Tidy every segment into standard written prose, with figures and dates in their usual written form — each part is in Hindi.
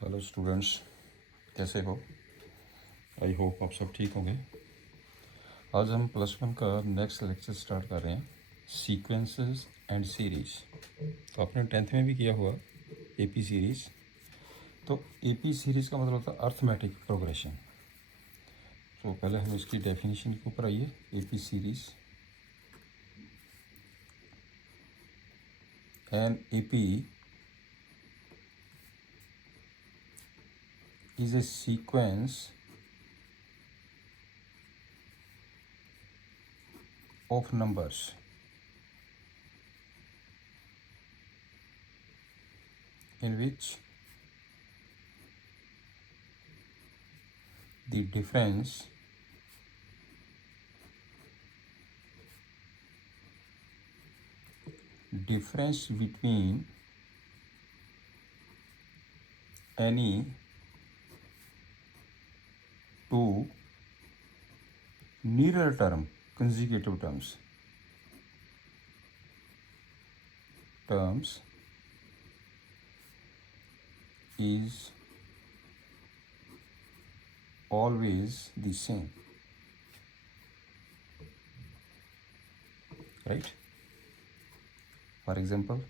हेलो स्टूडेंट्स, कैसे हो? आई होप आप सब ठीक होंगे। आज हम +1 का नेक्स्ट लेक्चर स्टार्ट कर रहे हैं, सीक्वेंसेस एंड सीरीज। तो आपने 10th में भी किया हुआ एपी सीरीज़। तो एपी सीरीज़ का मतलब होता है अर्थमेटिक प्रोग्रेशन। तो पहले हम इसकी डेफिनेशन के ऊपर आइए। AP series, an AP is a sequence of numbers in which the difference between any two nearer term consecutive terms is always the same, right? For example,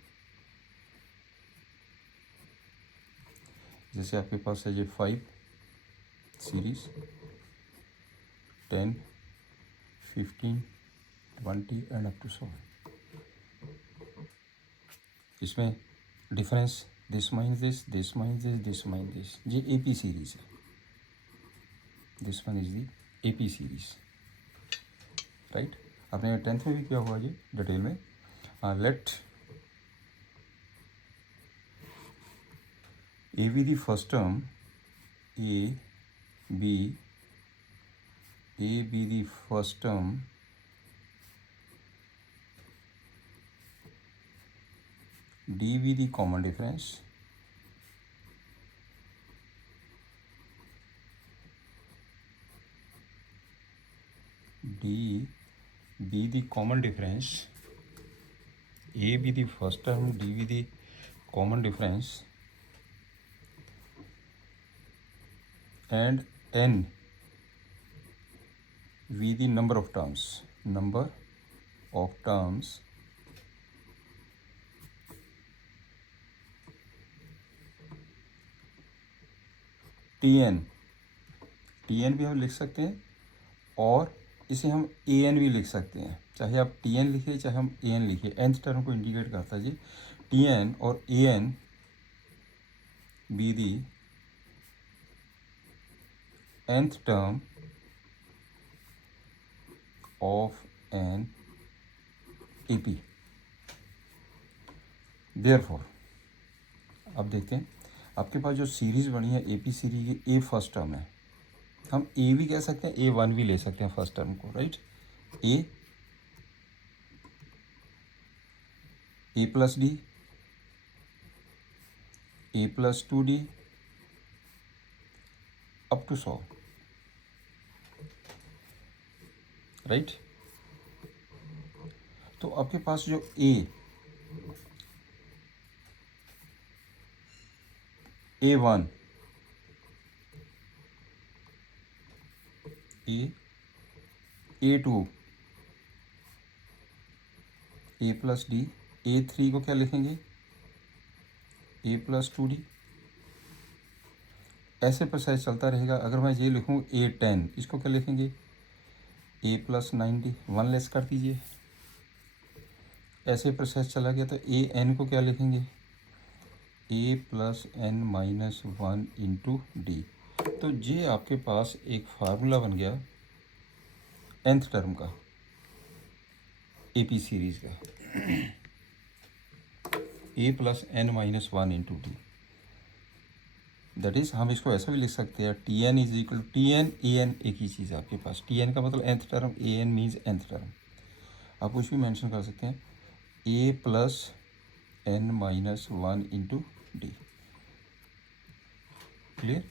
जैसे आपके पास है ये 5 सीरीज, 10, 15, 20 एंड अप टू 7। इसमें difference this minus this, this minus this, this minus this, ये एपी सीरीज है। This one is the AP series, right? आपने 10th में भी किया हुआ ये डिटेल में। Let A be the first term, a be the first term, D be the common difference, D be the common difference, A be the first term, D be the common difference, and N be the number of terms, Tn भी हम लिख सकते हैं और इसे हम an भी लिख सकते हैं। चाहे आप Tn लिखिए चाहे हम an लिखिए, nth टर्म को इंडिकेट करता है जी। Tn और an be the nth term of an AP। Therefore, अब देखते हैं आपके पास जो सीरीज़ बनी है एपी सीरीज की, ए फर्स्ट टर्म है। हम ए भी कह सकते हैं, A1 भी ले सकते हैं फर्स्ट टर्म को, right? A plus d, A+2D up to 100, right? तो आपके पास जो A1, A2, A+D, A3 को क्या लिखेंगे? A+2D। ऐसे प्रोसेस चलता रहेगा। अगर मैं ये लिखूँ A10, इसको क्या लिखेंगे? A+9D, 1 लेस कर दीजिए। ऐसे प्रोसेस चला गया तो AN को क्या लिखेंगे? A+n-1 into D. तो ये आपके पास एक फार्मूला बन गया nth टर्म का, एपी सीरीज का, A+n-1 into D. That is, हम इसको ऐसा भी लिख सकते हैं, Tn is equal to Tn An, एक ही चीज़ है आपके पास। Tn का मतलब nth term, An means nth term. आप कुछ भी मेंशन कर सकते हैं, A+n-1 into d. Clear?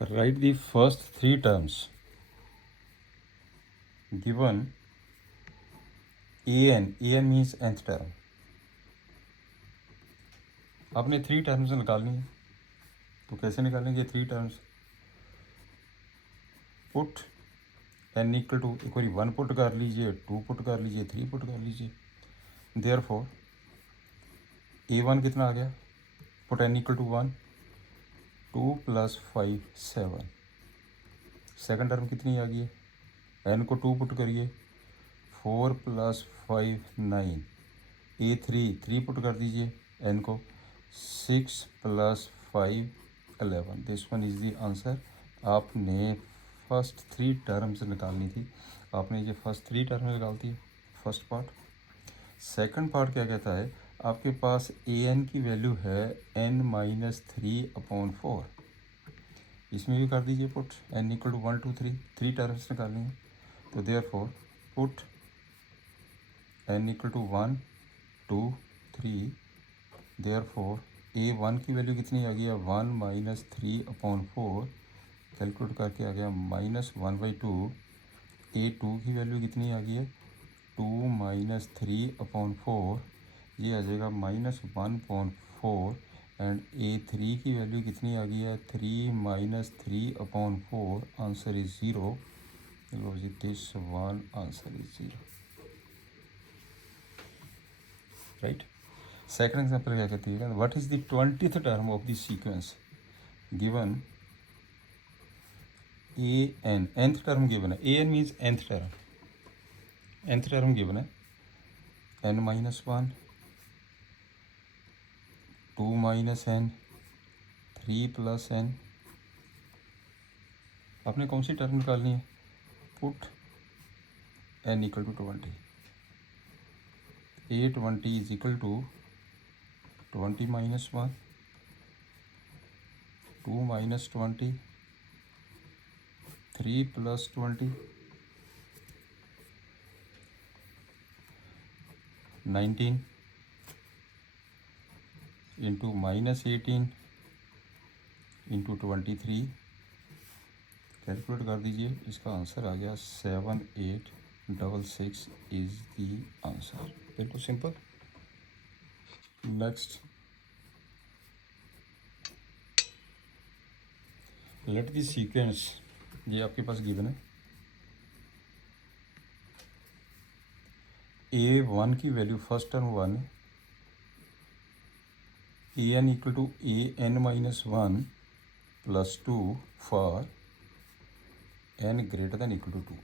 Write the first 3 terms given a N means nth term. आपने 3 टर्म्स निकालनी है, तो कैसे निकालेंगे 3 टर्म्स? पुट n इक्वल टू, एक बार 1 पुट कर लीजिए, 2 पुट कर लीजिए, 3 पुट कर लीजिए। देयरफॉर a1 कितना आ गया? Put n equal to 1, 2 + 5 7। Second term कितनी आ गई है? n को 2 पुट करिए, 4 + 5 9। a3 पुट कर दीजिए n को, 6 + 5 11। This one is the answer. आपने फर्स्ट 3 टर्म्स निकालनी थी, आपने ये फर्स्ट 3 टर्म निकाल दी, फर्स्ट पार्ट। सेकंड पार्ट क्या कहता है? आपके पास ए एन की वैल्यू है n-3/4। इसमें भी कर दीजिए put n equal to 1 2 3, 3 terms निकालनी है। तो therefore put n equal to 1 2 3। Therefore a1 की वैल्यू कितनी आ गई है? 1 - 3/4। कैलकुलेट करके आ गया -1/2। a2 की वैल्यू कितनी आ गई है? 2 - 3/4। ये आ जाएगा -1/4। एंड a3 की वैल्यू कितनी आ गई है? 3 - 3/4। Answer is 0। लो जी, this one answer is 0। Right. Second example क्या कहती है? What is the 20th term of the sequence given A N? nth term given है, A N means nth term. nth term given है n-1, 2 - n, 3 + n। आपने कौन सी टर्म निकालनी है? Put n equal to 20। a20 is equal to 20 - 1, 2 - 20, 3 + 20, 19 into -18 into 23। Calculate कर दीजिए, इसका आंसर आ गया 7866 इज दी आंसर। बिल्कुल simple. Next, let the sequence. ये आपके पास गिवन है, a1 की वैल्यू फर्स्ट टर्म 1 है, an equal to an-1 + 2 for n greater than equal to 2।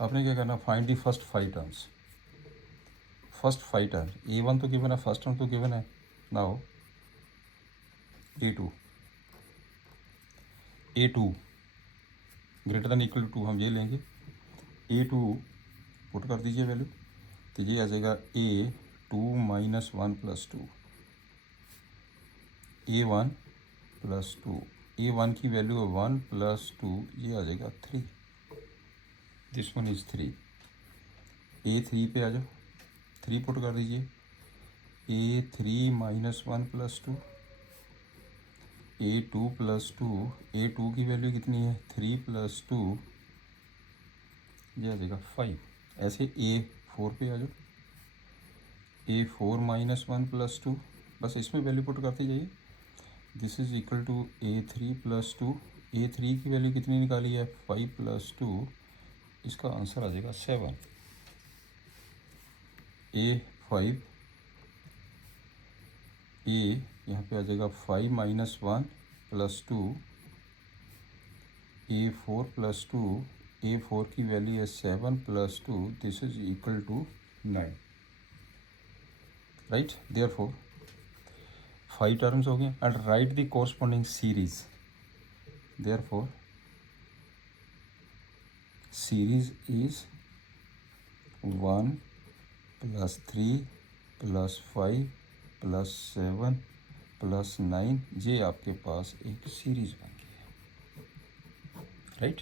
आपने क्या करना? Find the first 5 terms. First 5 terms, a1 तो गिवन है, फर्स्ट टर्म तो गिवन है। Now a2 greater than equal to 2 हम ये लेंगे। a2 पुट कर दीजिए वैल्यू, तो ये आ जाएगा a2 - 1 + 2, a1 + 2। a1 की वैल्यू है 1 + 2, ये आ जाएगा 3। This one is 3। a3 पे आ जाओ, 3 पुट कर दीजिए, a3 - 1 + 2, a2 + 2। a2 की वैल्यू कितनी है? 3 + 2, ये आ जाएगा 5। ऐसे a4 पे आ जाओ, a4 - 1 + 2, बस इसमें वैल्यू पुट करते जाइए। This is equal to a3 + 2। a3 की वैल्यू कितनी निकाली है? 5 + 2, इसका आंसर आ जाएगा 7। a5 a यहाँ पे आ जाएगा 5 - 1 + 2, a4 + 2। a4 की वैल्यू है 7 + 2, this is equal to 9। Right. Therefore 5 terms हो गए and write the corresponding series. Therefore series is 1 + 3 + 5 + 7 + 9। ये आपके पास एक सीरीज बन गई है। राइट।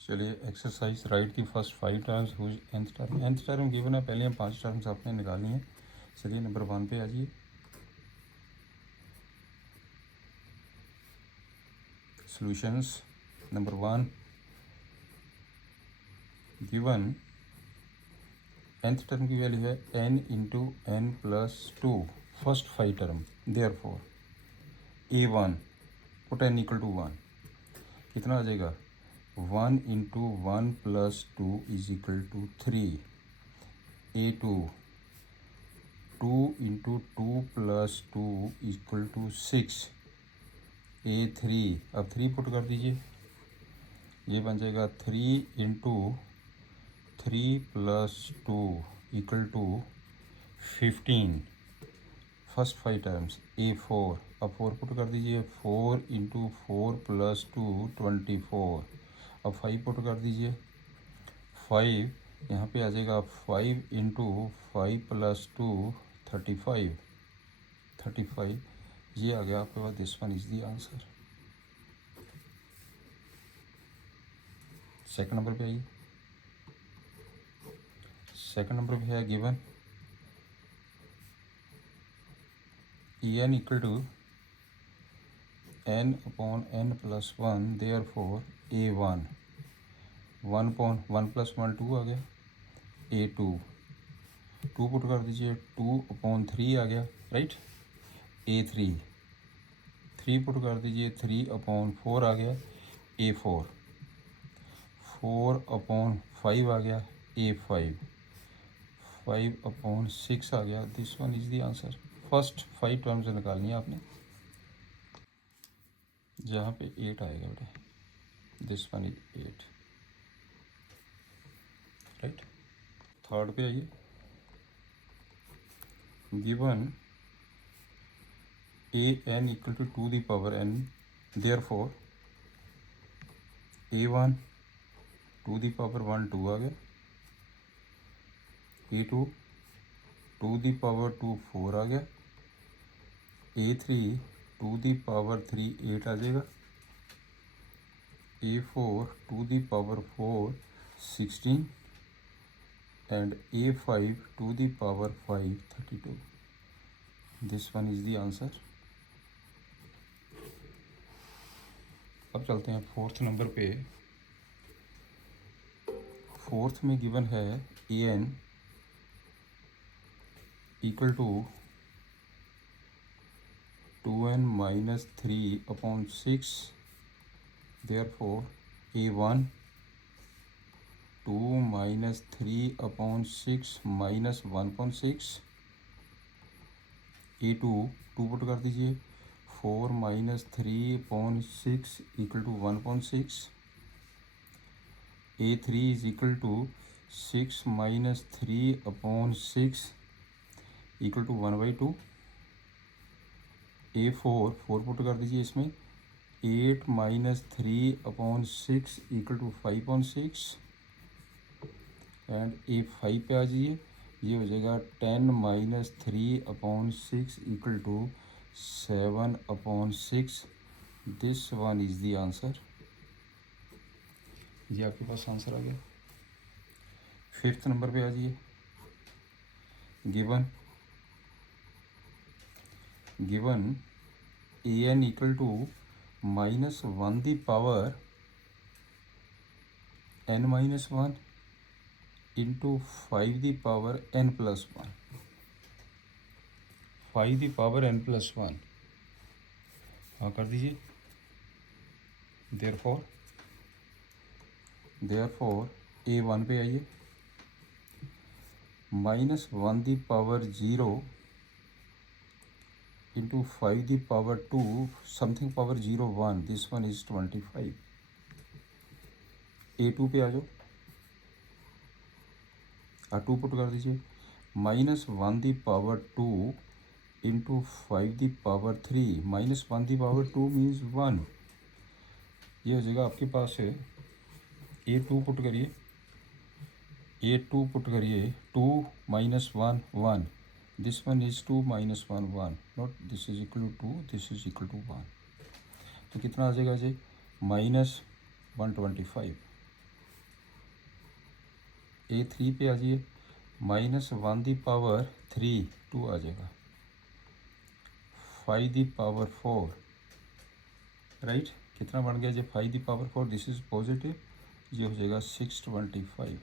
चलिए exercise, write the first 5 terms whose nth term. nth term given है, पहले हम 5 टर्म्स आपने निकालनी है। चलिए नंबर 1 पे आ जाइए। Solutions number 1, given nth term की वैल्यू है n into n plus two, first 5 term, therefore a1 put n equal to 1, कितना आ जाएगा 1 into 1 plus 2 is equal to 3, a2 2 into 2 plus 2 equal to 6, a3 अब 3 पुट कर दीजिए, ये बन जाएगा 3 into 3 plus 2 equal to 15, first 5 terms, a4 अब 4 पुट कर दीजिए, 4 इंटू 4 प्लस 2 24, अब 5 पुट कर दीजिए, 5 यहाँ पे आ जाएगा 5 इंटू 5 प्लस 2 35, 35 ये आ गया आपके पास, this one is the answer. Second number पे आइए, सेकंड नंबर पे है given en equal to n upon n plus 1, therefore a1 1 upon 1 plus 1 2 आ गया, a2 2 पुट कर दीजिए, 2 अपॉन 3 आ गया, राइट, a3 3 पुट कर दीजिए, 3 अपॉन 4 आ गया, a4 4 अपॉन 5 आ गया, a5 5 अपॉन 6 आ गया, this one is the answer. First 5 terms निकालनी है आपने, जहाँ पे 8 आएगा बेटा, this one is 8, right. Third पे आइए, given an equal to 2 the power n, therefore a1 2 the power 1 2 आ गया, a2 2 द पावर 2 4 आ गया, a3 2 द पावर 3 8 आ जाएगा, a4 2 the power 4 16 and a5 2 the power 5 32, this one is the answer। अब चलते हैं फोर्थ नंबर पे। फोर्थ में गिवन है an equal to 2n minus 3 upon 6, therefore a1 2 minus 3 upon 6 minus 1.6, a2 2 put कर दीजिए, 4 minus 3 upon 6 equal to 1.6, a3 is equal to 6 minus 3 upon 6 equal to 1/2, a4 4 put कर दीजिए इसमें, 8 minus 3 upon 6 equal to 5.6 and a5 पे आ जाइए, ये हो जाएगा 10 minus 3 upon 6 equal to 7 upon 6, this one is the answer. ये आपके पास आंसर आ गया। फिफ्थ नंबर पे आ जाइए, given an equal to minus 1 the power n minus 1 into 5 the power n plus 1, 5 the power n plus 1, हाँ कर दीजिए, देयरफॉर a1 पे आइए, minus 1 the power 0 into 5 the power 2 something power 0 1, this one is 25, a2 पे आ जाओ, 2 पुट कर दीजिए, minus 1 the power 2 into 5 the power 3, minus 1 the power 2 means 1, ये हो जाएगा आपके पास है, a2 पुट करिए, a2 पुट करिए, 2 minus 1 1, this one is 2 minus 1 1, not this is equal to 2, this is equal to 1, तो कितना आ जाएगा जी, माइनस 125, a3 पे आ जाइए, माइनस 1 दी पावर 3 2 आ जाएगा, 5 दी पावर 4, राइट, कितना बन गया जी 5 the power 4, this is positive ये हो जाएगा 625।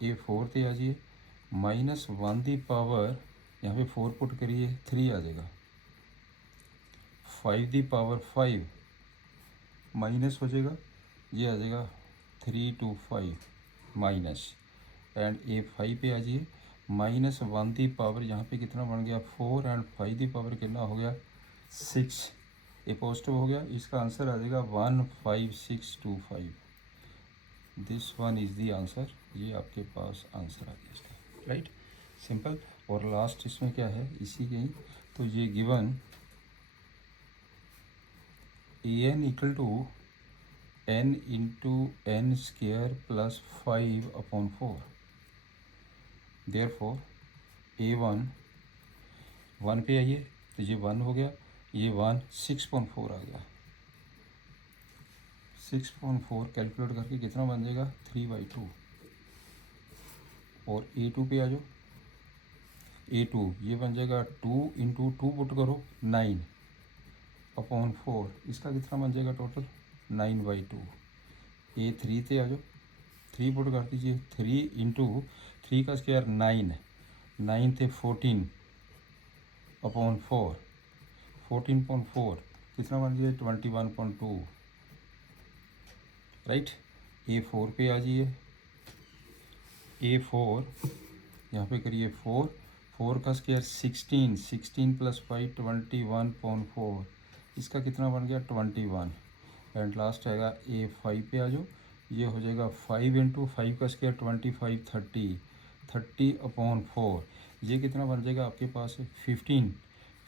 ये 4 ते आ जाइए, -1 दी पावर यहाँ पे 4 पुट करिए 3 आ जाएगा, 5 दी पावर 5 माइनस हो जाएगा, ये आ जाएगा 3 to 5 माइनस, एंड ए 5 पे आ जाइए, -1 दी पावर यहाँ पे कितना बन गया 4 एंड 5 दी पावर कितना हो गया 6, ये पॉजिटिव हो गया, इसका आंसर आ जाएगा 15625। This one is the answer, ये आपके पास आंसर आ गया इसका, राइट, सिंपल। और लास्ट इसमें क्या है इसी के ही, तो ये given an equal to n into n square plus 5/4, therefore a1 1 पे आइए, तो ये 1 हो गया, ये 1 6.4 आ गया, 6.4 कैलकुलेट करके कितना बन जाएगा 3/2। और a2 पे आ जाओ, a2 ये बन जाएगा 2 इंटू 2 पुट करो 9/4, इसका कितना बन जाएगा टोटल 9/2। a3 पे आ जाओ, 3 पुट कर दीजिए, 3 इंटू 3 का स्क्वायर 9, 9 थे 14/4, 14.4 कितना बन गया 21.2, राइट। a4 पे आ जाइए, a4 यहाँ पे करिए 4, 4 का स्क्वायर 16, 16 प्लस 5 21.4, इसका कितना बन गया 21, एंड लास्ट आएगा a5 पे आ जाओ, ये हो जाएगा 5 इंटू 5 का स्क्वायर 25 30/4, ये कितना बन जाएगा आपके पास 15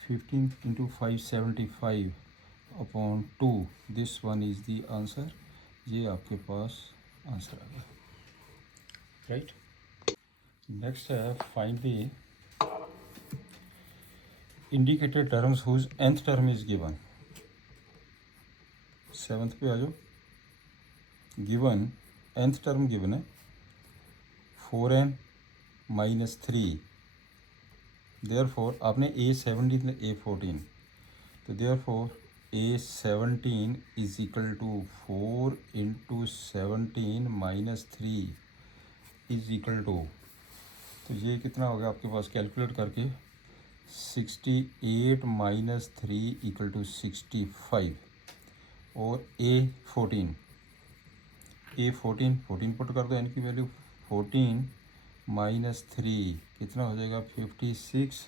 into 5 75/2, this one is the answer, ये आपके पास आंसर आ गया, राइट। नेक्स्ट है find the indicated terms whose nth term is given, 7th पे आ जाओ, गिवन nth टर्म गिवन है 4n - 3, देयरफॉर आपने a17 a14, तो therefore a17 is equal to 4 इंटू 17 - 3 इज इक्वल टू, तो ये कितना हो गया आपके पास कैलकुलेट करके 68 - 3 इक्वल टू 65, और a14 14 पुट कर दो, n की वैल्यू 14 - 3 कितना हो जाएगा 56,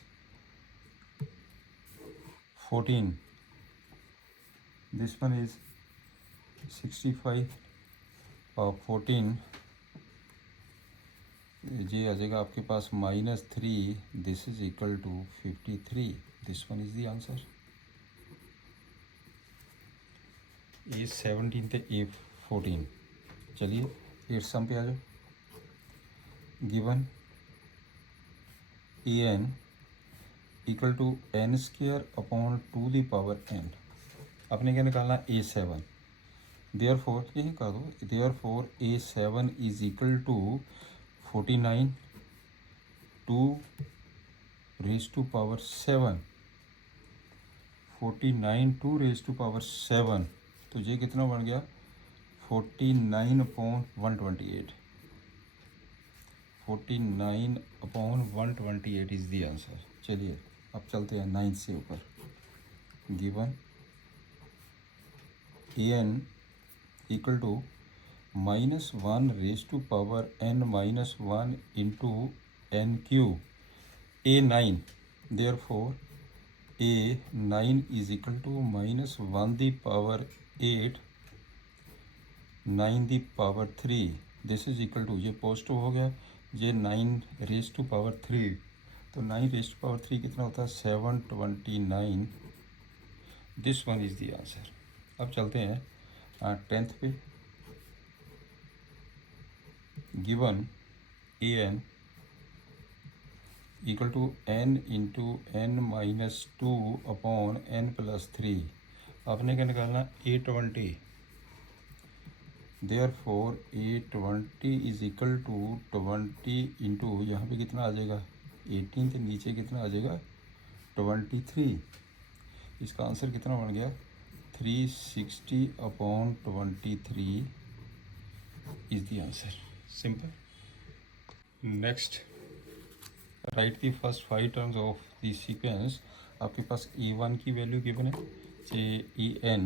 14 दिस वन इज 65 और 14 ये आ जाएगा आपके पास -3, this is equal to 53, this one is the answer. a17 थे a14, चलिए 8 सम पे आ जाओ, given an equal to n square upon 2 the power n, अपने क्या निकालना a7, देयरफॉर यही कर दो, therefore a7 is equal to 49 2 raise to power 7, 49 2 raise to power 7, तो ये कितना बन गया 49/128, 49/128 इज द आंसर। चलिए अब चलते हैं 9 से ऊपर, given an equal to -1 raise to power n - 1 into n cube a9, therefore a9 is equal to -1 the power 8 9 the power 3, this is equal to, ये पॉजिटिव हो गया, ये 9 रेज टू पावर 3, तो 9 रेज टू पावर 3 कितना होता है 729, this one is the answer. अब चलते हैं 10th पे, given an equal to n into n - 2 upon n + 3, आपने क्या निकालना a20, therefore a20 is equal to 20 into यहाँ पे कितना आ जाएगा 18 के नीचे कितना आ जाएगा 23, इसका आंसर कितना बन गया 360/23, is the answer. Simple. Next, right the first 5 terms of the sequence. आपके पास A1 की वैल्यू गिवन है, EN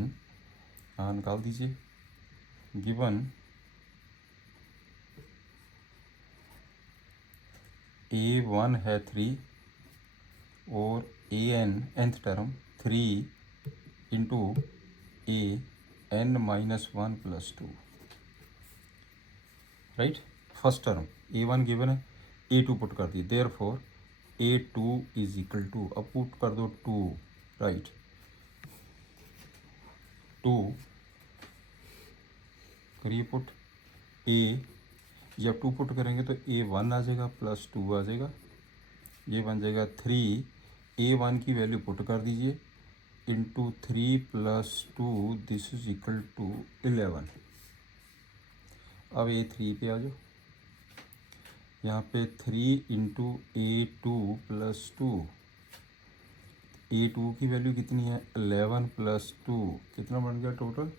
निकाल दीजिए। गिवन A1 है 3 और AN nth term 3 into AN-1 + 2, right. First term A1 given है, A2 पुट कर दी, therefore A2 is equal to, अब पुट कर दो 2, राइट। 2 करिए पुट, A जब 2 पुट करेंगे तो A1 आ जाएगा प्लस 2 आ जाएगा, ये बन जाएगा 3। A1 की वैल्यू पुट कर दीजिए, into 3 + 2 this is equal to 11। अब A3 पे आ जाओ, यहाँ पे 3 इंटू A2 + 2, A2 की वैल्यू कितनी है 11 + 2, कितना बन गया टोटल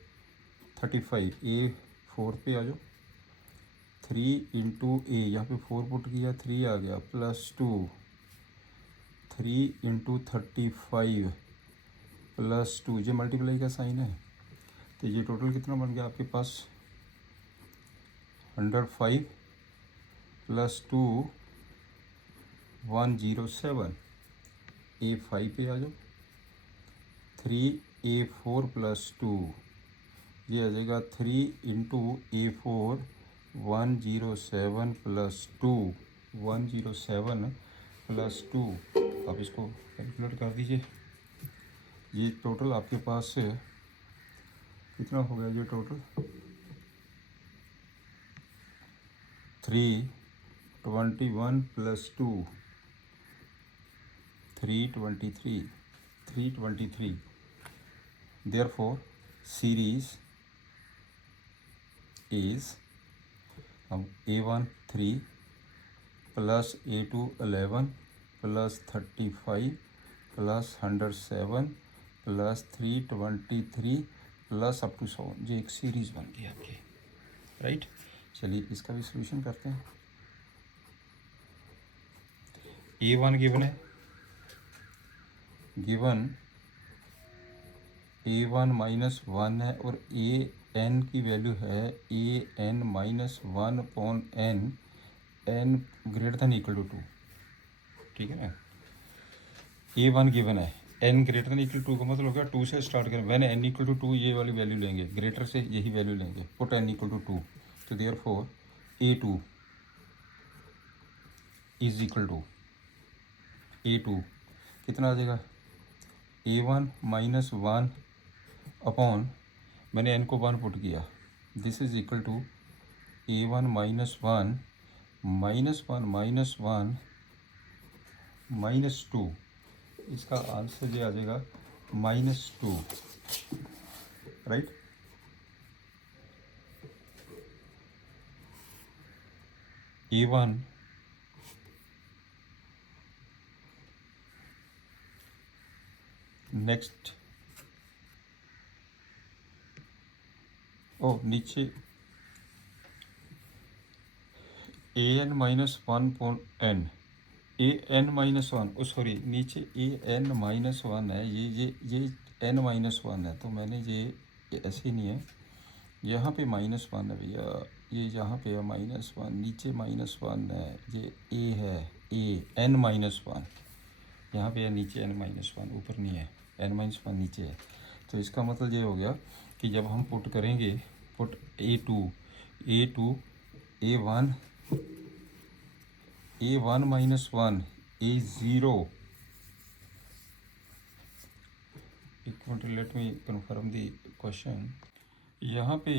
35। A4 पे आ जाओ, 3 इंटू A, यहाँ पे 4 पुट किया 3 आ गया प्लस 2, 3 इंटू 35 + 2, ये मल्टीप्लाई का साइन है, तो ये टोटल कितना बन गया आपके पास 105 + 2 107। A5 पे आ जाओ, 3A4 + 2, ये आ जाएगा 3 इंटू A4 107 + 2, 107 + 2। आप इसको कैलकुलेट कर दीजिए, ये टोटल आपके पास कितना हो गया, ये total 321 + 2 323, 323। therefore series is A1 3 plus A2 11 plus 35 plus 107 plus 323 plus up to 100, ये एक सीरीज बन गई आपकी, राइट। चलिए इसका भी सोल्यूशन करते हैं। A1 गिवन है, गिवन A1 -1 है और AN की वैल्यू है AN-1/n, n > 2, ठीक है ना। A1 गिवन है, n > 2 का मतलब हो गया 2 से स्टार्ट करें, व्हेन n = 2 ये वाली वैल्यू लेंगे, ग्रेटर से यही वैल्यू लेंगे, पुट n = 2, तो therefore A2 is equal to, A2 कितना आ जाएगा A1 -1 अपॉन, मैंने n को 1 पुट किया, this is equal to A1 -1 -2, इसका आंसर ये आ जाएगा -2, राइट। A1 नेक्स्ट, नीचे AN -1/n, AN-1, सॉरी नीचे AN-1 है, ये n-1 है, तो मैंने ये ऐसे नहीं है, यहाँ पे -1 है भैया, ये यहाँ पे है -1, नीचे -1 है, ये A है, AN-1 यहाँ पे है, नीचे n-1, ऊपर नहीं है, n-1 नीचे है। तो इसका मतलब ये हो गया कि जब हम पुट करेंगे, put A2 A1 -1 A0 let me confirm the question. यहाँ पे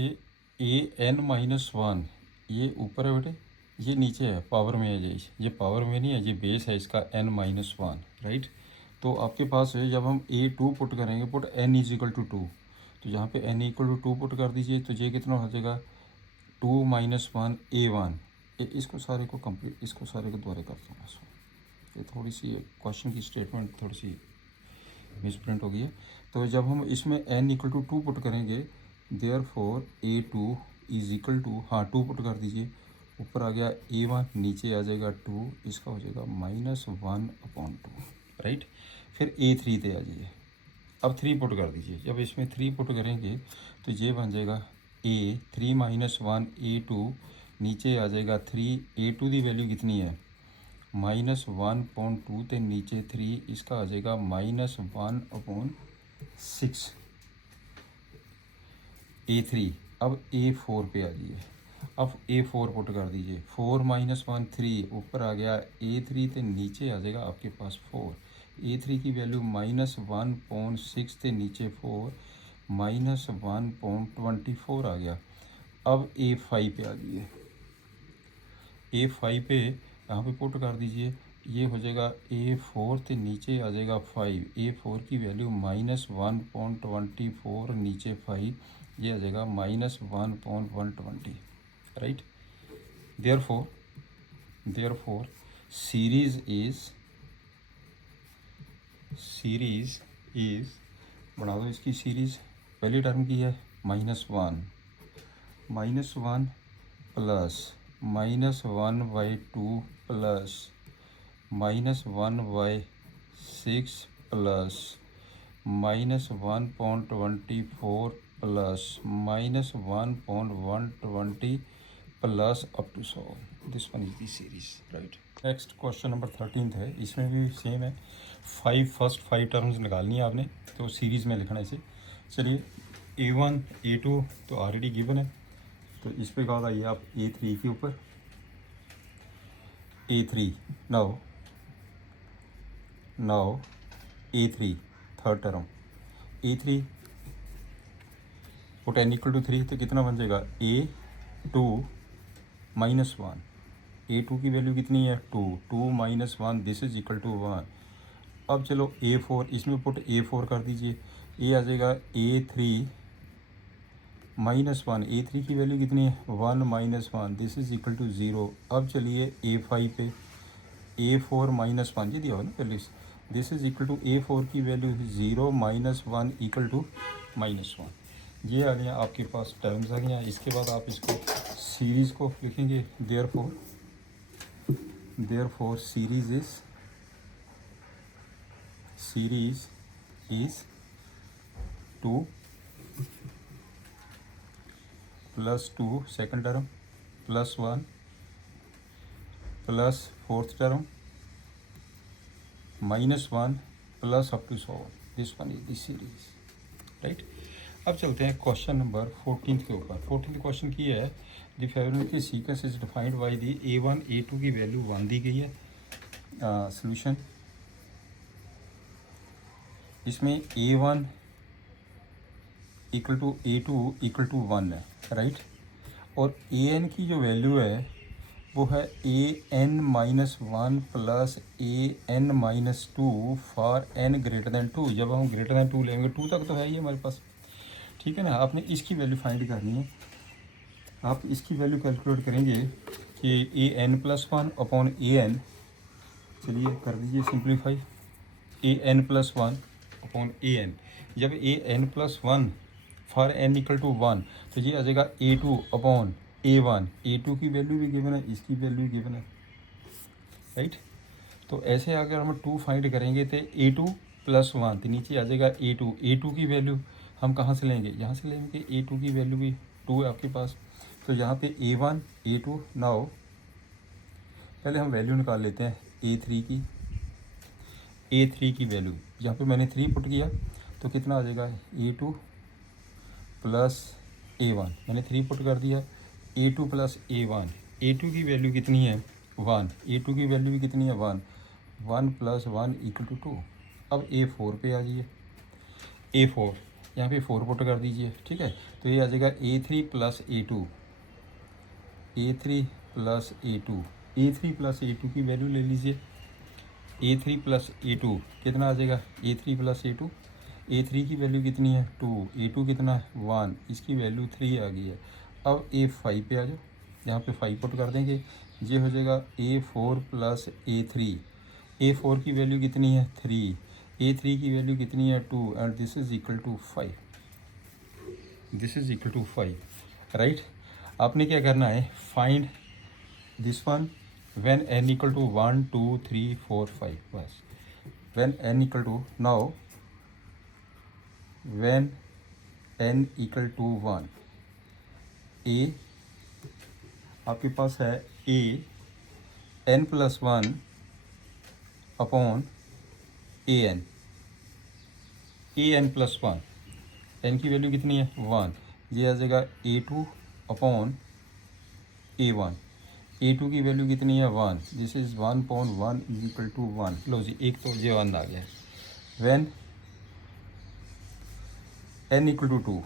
AN-1 ये ऊपर है बेटे, ये नीचे है, पावर में है, ये पावर में नहीं है, ये बेस है इसका n-1, राइट। तो आपके पास है, जब हम A2 पुट करेंगे, पुट n = 2, तो यहाँ पे n = 2 पुट कर दीजिए, तो ये कितना हो जाएगा 2 - 1 A1। इसको सारे को कंप्लीट, इसको सारे को दोबारा करता हूँ, ये थोड़ी सी क्वेश्चन की स्टेटमेंट थोड़ी सी मिसप्रिंट हो गई है। तो जब हम इसमें n = 2 पुट करेंगे, therefore A2 is equal to, हाँ 2 पुट कर दीजिए, ऊपर आ गया A1, नीचे आ जाएगा 2, इसका हो जाएगा -1/2, राइट। फिर A3 पे आ जाइए, अब 3 पुट कर दीजिए, जब इसमें 3 पुट करेंगे तो ये बन जाएगा A3 - 1 A2, नीचे आ जाएगा 3, A2 की वैल्यू कितनी है -1/2 ते नीचे 3, इसका आ जाएगा -1/6 A3। अब A4 पे आ जाइए, अब A4 पुट कर दीजिए, 4 - 1 3, ऊपर आ गया A3 ते नीचे आ जाएगा आपके पास 4, A3 की वैल्यू -1/6 ते नीचे 4, -1/24 आ गया। अब A5 पे आ जाइए, A5 पे यहाँ पे पुट कर दीजिए, ये हो जाएगा A4 ते नीचे आ जाएगा 5, A4 की वैल्यू -1/24 नीचे 5, ये आ जाएगा -1/120, राइट। देयरफॉर सीरीज इज बना दो इसकी सीरीज, पहली टर्म की है -1 plus -1/2 plus -1/6 plus -1/24 plus -1/120 plus up to 100, this one is the series, right. Next question number 13 है, इसमें भी सेम है, फर्स्ट 5 टर्म्स निकालनी है आपने, तो सीरीज़ में लिखना है इसे। चलिए A1 A2 तो ऑलरेडी गिवन है, तो इस पे बाद आइए आप A3 के ऊपर, A3 now A3 third term, A3 put n equal to 3, तो कितना बन जाएगा A2 - 1, A2 की वैल्यू कितनी है 2, 2 - 1, दिस इज इक्वल टू 1। अब चलो A4, इसमें पुट A4 कर दीजिए, ये आ जाएगा A3 - 1, A3 की वैल्यू कितनी है 1 - 1, दिस इज इक्वल टू 0। अब चलिए A5 पे, A4 - 1 ये दिया हो ना पहले, this is equal to A4 की वैल्यू 0 - 1 इक्वल टू -1। ये आ गया आपके पास, टर्म्स आ गया। इसके बाद आप इसको सीरीज़ को लिखेंगे, therefore series is 2 + 2 second term + 1 plus fourth term -1 plus up to 100, this one is the series, right. अब चलते हैं क्वेश्चन नंबर 14 के ऊपर। 14 क्वेश्चन की है, the Fibonacci sequence is defined by the A1 A2 की वैल्यू 1 दी गई है। सॉल्यूशन, इसमें A1 equal to A2 equal to 1 है, राइट। और AN की जो वैल्यू है वो है AN - 1 plus AN - 2 for n greater than 2। जब हम ग्रेटर दैन 2 लेंगे, 2 तक तो है ही हमारे पास, ठीक है ना। आपने इसकी वैल्यू फाइंड करनी है, आप इसकी वैल्यू कैलकुलेट करेंगे कि AN + 1 अपॉन AN, चलिए कर दीजिए सिंप्लीफाई, AN + 1 अपॉन AN, जब AN + 1 for n equal to 1, तो ये आ जाएगा A2 अपॉन A1, A2 की वैल्यू भी गिवन है, इसकी वैल्यू गिवन है, राइट। तो ऐसे अगर हम 2 फाइंड करेंगे तो A2 + 1, तो नीचे आ जाएगा A2 की वैल्यू हम कहाँ से लेंगे, यहाँ से लेंगे, A2 की वैल्यू भी 2 है आपके पास, तो यहाँ पे A1 A2। नाउ पहले हम वैल्यू निकाल लेते हैं A3 की वैल्यू, यहाँ पे मैंने 3 पुट किया, तो कितना आ जाएगा A2 + A1, मैंने 3 पुट कर दिया, A2 + A1, A2 की वैल्यू कितनी है 1, A2 की वैल्यू भी कितनी है 1, 1 + 1 = 2। अब A4 पे आ जाइए, A4 यहाँ पे 4 पुट कर दीजिए, ठीक है, तो ये आ जाएगा A3 + A2, A3 + A2, A3 + A2 की वैल्यू ले लीजिए, A3 + A2 कितना आ जाएगा, A3 + A2, A3 की वैल्यू कितनी है 2, A2 कितना है 1, इसकी वैल्यू 3 आ गई है। अब A5 पे आ जाओ, यहाँ पे 5 पुट कर देंगे, ये हो जाएगा A4 + A3, A4 की वैल्यू कितनी है 3, A3 की वैल्यू कितनी है 2, and this is equal to 5, this is equal to 5, right. आपने क्या करना है, find this one when n equal to 1 2 3 4 5, बस when n equal to, now when n equal to 1, a आपके पास है a n plus 1 upon A N plus 1, N की वैल्यू कितनी है 1, ये आ जाएगा a2 अपॉन a1, a2 की वैल्यू कितनी है 1, this is 1 upon 1 is equal to 1। लो जी, एक तो ये 1 आ गया। व्हेन n इक्वल टू 2,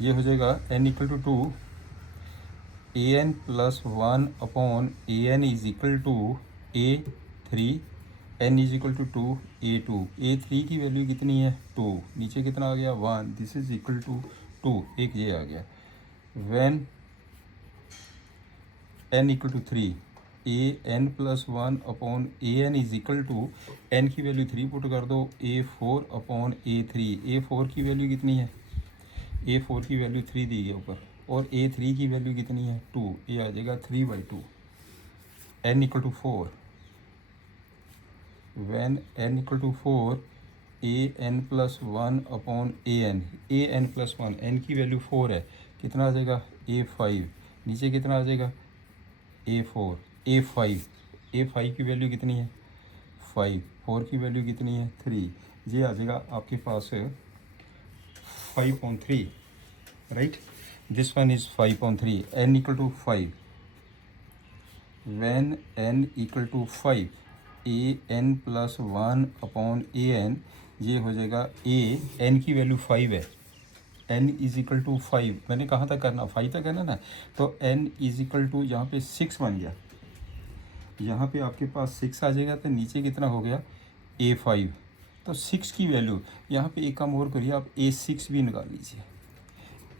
ये हो जाएगा n equal to 2, A N plus 1 upon A N is equal to a3, n is equal to 2 a2, a3 की वैल्यू कितनी है 2, नीचे कितना आ गया 1, दिस इज इक्वल टू 2, एक ये आ गया। When n equal to 3, A N plus 1 upon A N is equal to, n की वैल्यू 3 पुट कर दो, a4 अपॉन a3, a4 की वैल्यू कितनी है, a4 की वैल्यू 3 दी गई ऊपर, और a3 की वैल्यू कितनी है 2, ये आ जाएगा 3/2। n equal to 4, when n equal to 4, A N plus 1 upon A N plus 1, n की वैल्यू 4 है, कितना आ जाएगा a5, नीचे कितना आ जाएगा a4, a5 की वैल्यू कितनी है 5, 4 की वैल्यू कितनी है 3, ये आ जाएगा आपके पास 5/3, right, this one is 5/3। n equal to 5, when n equal to 5, A N plus 1 upon A N, ये हो जाएगा ए एन की वैल्यू 5 है, n इज इक्वल टू 5, मैंने कहाँ तक करना 5 तक करना ना, तो n इज इक्वल टू यहाँ पे 6 बन गया, यहाँ पे आपके पास 6 आ जाएगा, तो नीचे कितना हो गया a5, तो 6 की वैल्यू, यहाँ पे एक काम और करिए, आप a6 भी निकाल लीजिए,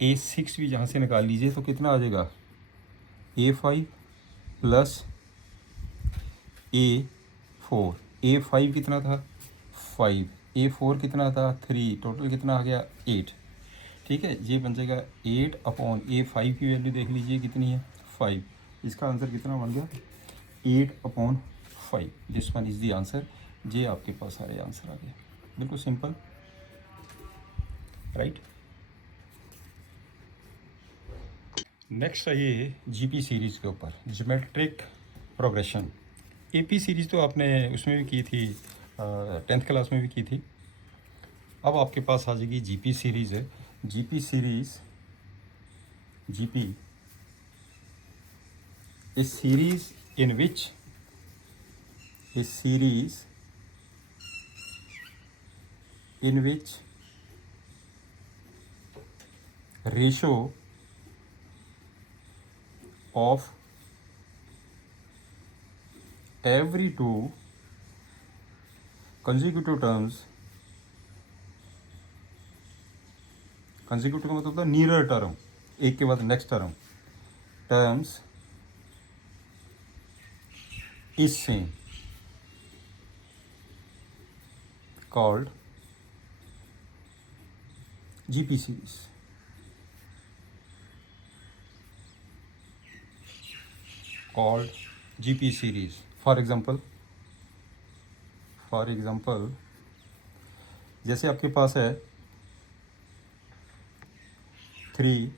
a6 भी यहाँ से निकाल लीजिए, तो कितना आ जाएगा a5 प्लस a4, a5 कितना था 5, a4 कितना था 3, टोटल कितना आ गया 8, ठीक है, ये बन जाएगा 8 अपॉन a5 की वैल्यू देख लीजिए कितनी है 5, इसका आंसर कितना बन गया 8/5, this one is the answer, ये आपके पास सारे आंसर आ गए, बिल्कुल सिंपल, राइट। नेक्स्ट आइए जीपी सीरीज़ के ऊपर, ज्योमेट्रिक प्रोग्रेशन। एपी सीरीज़ तो आपने उसमें भी की थी, 10th क्लास में भी की थी, अब आपके पास आ जाएगी जीपी सीरीज़ है। GP series, GP A series in which a series in which ratio of every two consecutive terms, consecutive मतलब नियर टर्म, एक के बाद next terms is same, called GP series. Called GP series. For example, जैसे आपके पास है 3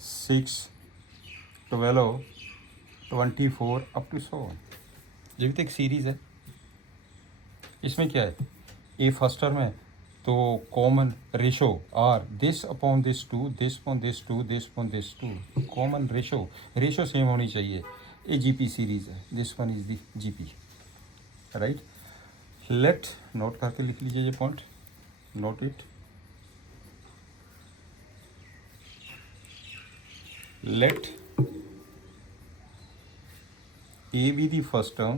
6 12 24 अप टू 100, ये भी तो एक सीरीज़ है। इसमें क्या है, ए फर्स्ट टर्म है, तो common ratio are this upon this two, this upon this two, this upon this two, common ratio same होनी चाहिए, ये जीपी सीरीज़ है, this one is the GP, right. Let, note करके लिख लीजिए ये point, note it, let A be the first term,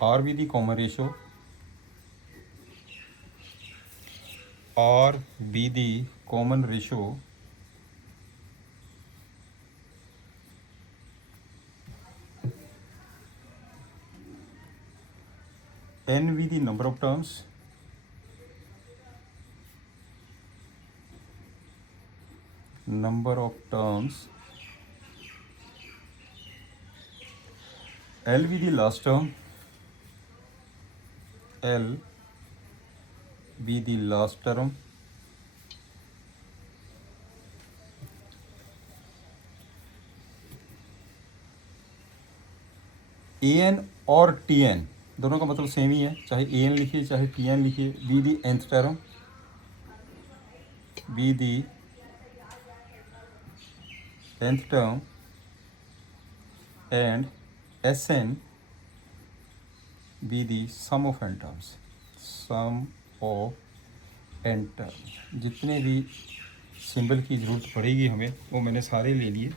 R be the common ratio, R be the common ratio, n be the number of terms, l be the last term, l be the last term, an और tn दोनों का मतलब सेम ही है, चाहे an लिखिए चाहे tn लिखिए, be the nth term, be the nth term, and Sn be the sum of n terms, sum of n terms। जितने भी सिंबल की ज़रूरत पड़ेगी हमें वो मैंने सारे ले लिए।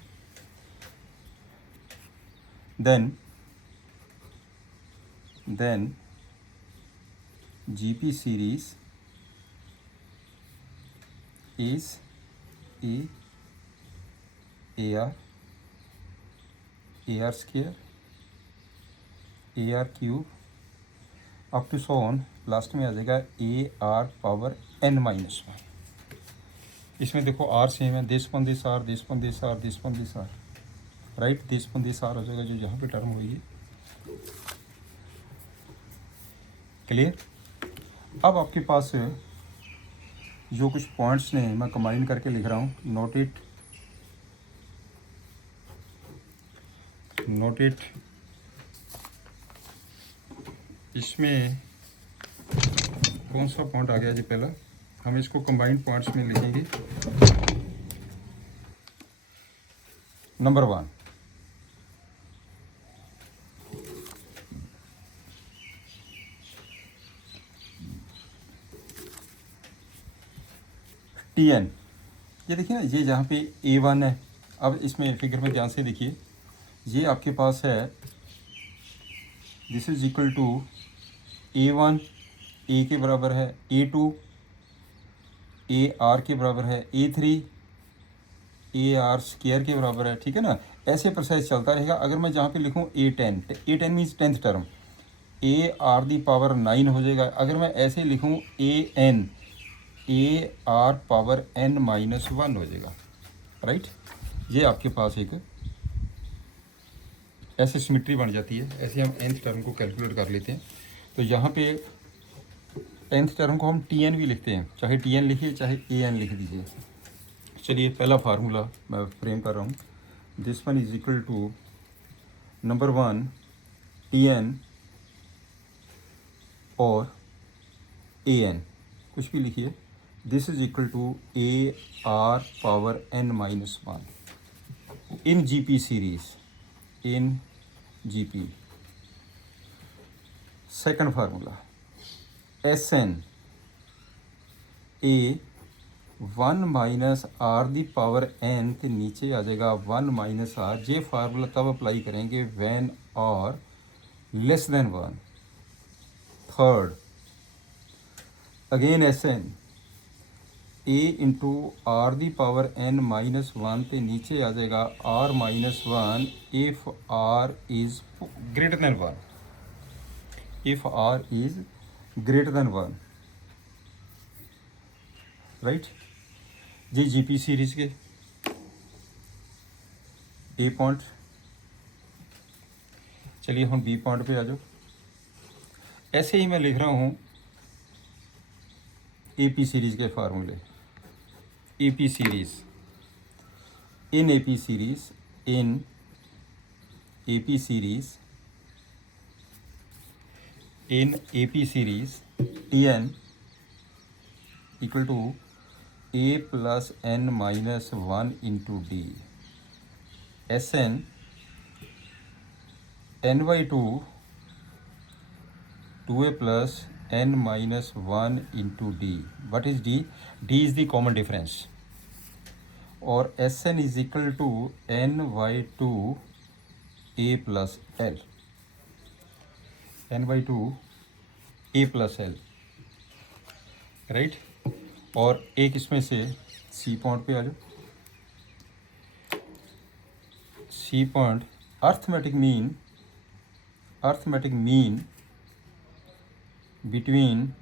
then GP series is AR square, AR cube up to so on, last में आ जाएगा AR पावर n-1। इसमें देखो आर सेम है, this upon this R, this upon this R, this upon this R, right, this upon this R हो जाएगा जो यहाँ पे टर्म हुई है। क्लियर। अब आपके पास जो कुछ पॉइंट्स ने मैं कंबाइन करके लिख रहा हूँ, नोट इट। इसमें कौन सा पॉइंट आ गया जी? पहला हम इसको कंबाइंड पॉइंट्स में लिखेंगे। Number 1, Tn। ये देखिए ना, ये जहाँ पे A1 है, अब इसमें फिगर में ध्यान से देखिए, ये आपके पास है, this is equal to A1 A के बराबर है, A2 AR के बराबर है, A3 AR स्क्वायर के बराबर है, ठीक है ना। ऐसे प्रोसेस चलता रहेगा। अगर मैं जहाँ पे लिखूँ A10 means 10th term, AR the power 9 हो जाएगा। अगर मैं ऐसे लिखूँ AN AR पावर n-1 हो जाएगा, राइट। ये आपके पास एक ऐसे सिमेट्री बन जाती है। ऐसे हम nth टर्म को कैलकुलेट कर लेते हैं। तो यहाँ पे nth टर्म को हम Tn भी लिखते हैं, चाहे Tn लिखिए चाहे An लिख दीजिए। चलिए पहला फार्मूला मैं फ्रेम कर रहा हूँ। This one is equal to number 1 Tn और An, कुछ भी लिखिए। This is equal to AR power n-1 in GP series, in GP। Second formula Sn A1 minus R the power n के नीचे आ जाएगा 1 माइनस R। ये फार्मूला तब अप्लाई करेंगे when R less than 1। Third again Sn A into R the power n-1 के नीचे आ जाएगा R-1 if R is greater than 1, if R is greater than 1, right. जी GP सीरीज के A पॉइंट। चलिए हम B पॉइंट पे आ जाओ। ऐसे ही मैं लिख रहा हूँ AP सीरीज के फार्मूले। AP series, in AP series, in AP series, in AP series Tn equal to A plus n-1 into D। Sn n/2 2a plus n-1 into D। What is D? D is the common difference. और Sn is equal to n/2 a plus l, n/2 a plus l, right. और एक इसमें से C पॉइंट पे आ जाओ। C point arithmetic mean between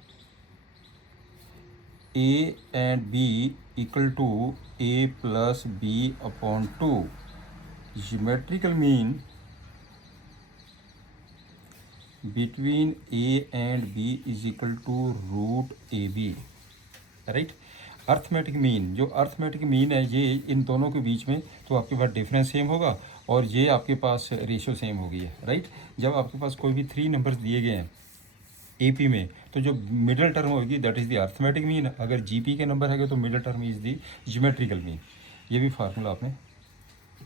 a and b equal to a plus b upon 2. Geometrical mean between a and b is equal to root ab, right. Arithmetic mean, जो अर्थमेटिक मीन है ये इन दोनों के बीच में, तो आपके पास डिफरेंस सेम होगा और ये आपके पास रेशियो सेम होगी है, राइट। जब आपके पास कोई भी 3 नंबर्स दिए गए हैं एपी में, तो जो मिडल टर्म होगी that is the arithmetic mean. अगर जीपी के नंबर है तो middle term is the geometrical mean. ये भी फार्मूला आपने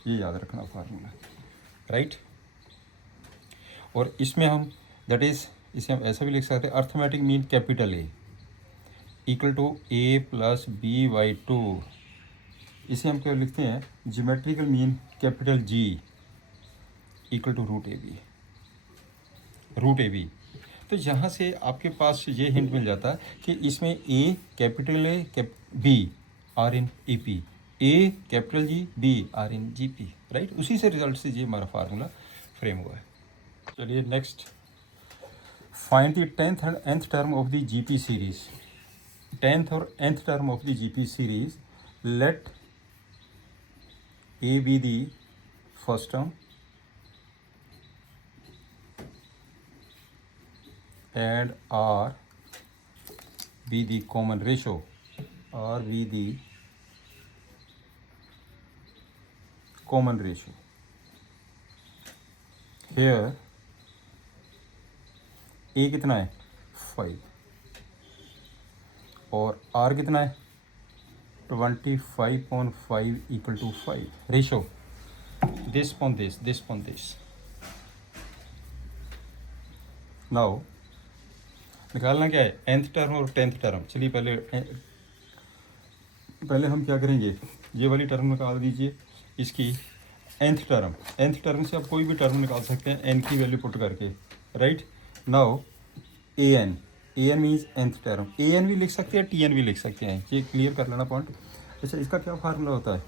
ये याद रखना फार्मूला, राइट। और इसमें हम दैट इज़, इसे हम ऐसा भी लिख सकते हैं, arithmetic mean capital A equal to A plus B by 2। इसे हम क्या लिखते हैं, geometrical mean capital G equal to root A B, root A B. तो यहाँ से आपके पास ये हिंट मिल जाता है कि इसमें A capital A B R in A P, A capital G B R in G P, right. उसी से रिजल्ट से ये हमारा फार्मूला फ्रेम हुआ है। चलिए next, find the 10th and nth term of the GP series. 10th और nth term of the GP series, let A be the first term and R be the common ratio, R be the common ratio. Here A कितना है 5 और R कितना है 25/5 equal to 5. Ratio this upon this, this upon this. Now निकालना क्या है, nth टर्म और 10th टर्म। चलिए पहले हम क्या करेंगे, ये वाली टर्म निकाल दीजिए, इसकी nth टर्म। nth टर्म से आप कोई भी टर्म निकाल सकते हैं n की वैल्यू पुट करके, right. Now an means nth term, an भी लिख सकते हैं tn भी लिख सकते हैं, ये क्लियर कर लेना पॉइंट। अच्छा, इसका क्या फार्मूला होता है,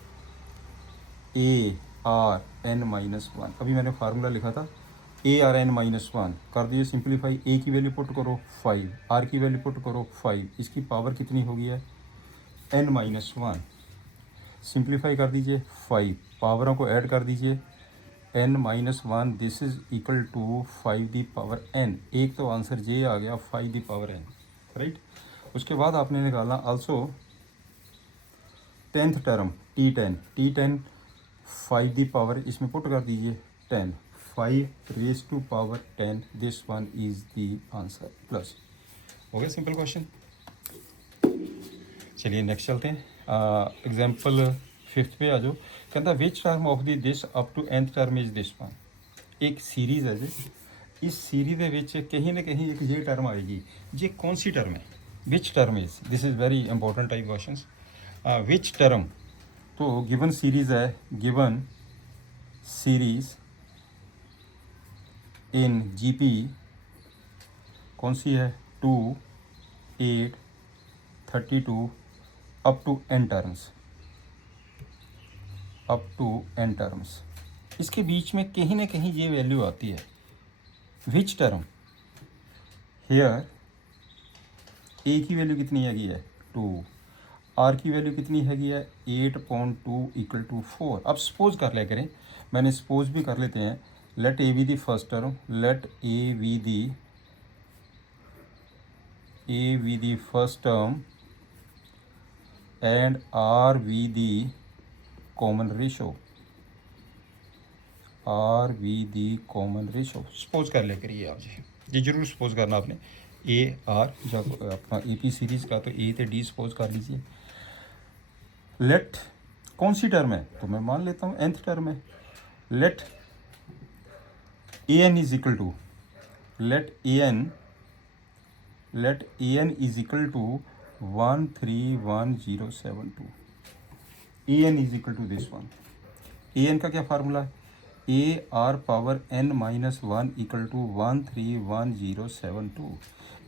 a r n माइनस 1। अभी मैंने फार्मूला लिखा था ए आर एन माइनस 1, कर दीजिए सिंप्लीफाई। ए की वैल्यू पुट करो 5, आर की वैल्यू पुट करो 5, इसकी पावर कितनी होगी है एन माइनस 1। सिंप्लीफाई कर दीजिए 5, पावरों को ऐड कर दीजिए N minus 1, this is equal to 5 the power N. एक तो आंसर ये आ गया 5 दी पावर एन, राइट। उसके बाद आपने निकालना also 10th term T10 5 the power, इसमें पुट कर दीजिए 10, 5 raised to power 10, this one is the answer plus। हो गया सिंपल क्वेश्चन। चलिए नेक्स्ट चलते हैं, एग्जाम्पल 5th पे आ जाओ। कहता है which term of the this up to nth term is this one. एक सीरीज़ है जी, इस सीरीज़ ਦੇ ਵਿੱਚ कहीं ना कहीं एक ये टर्म आएगी, ये कौन सी टर्म है, which term is, this is very important type question. Which term, तो गिवन सीरीज़ है, गिवन सीरीज़ इन जीपी कौन सी है 2, 8, 32 up to n terms, up to n terms. इसके बीच में कहीं ना कहीं ये वैल्यू आती है, विच टर्म। हेयर ए की वैल्यू कितनी हैगी है 2, आर की वैल्यू कितनी हैगी है 8/2 इक्वल टू 4। अब सपोज कर लिया करें, मैंने सपोज भी कर लेते हैं, let a be the first term, let a be the first term and r be the common ratio, r be the common ratio। Suppose कर ले करिए आज, ये जरूर सपोज करना आपने, ए आर जब अपना ए पी सीरीज़ का, तो ए तो डी सपोज कर लीजिए। लेट कौन सी टर्म है, तो मैं मान लेता हूँ nth टर्म है। Let an is equal to, let an is equal to 131072, an is equal to this one। an का क्या फार्मूला है, a r power n minus 1 equal to 131072।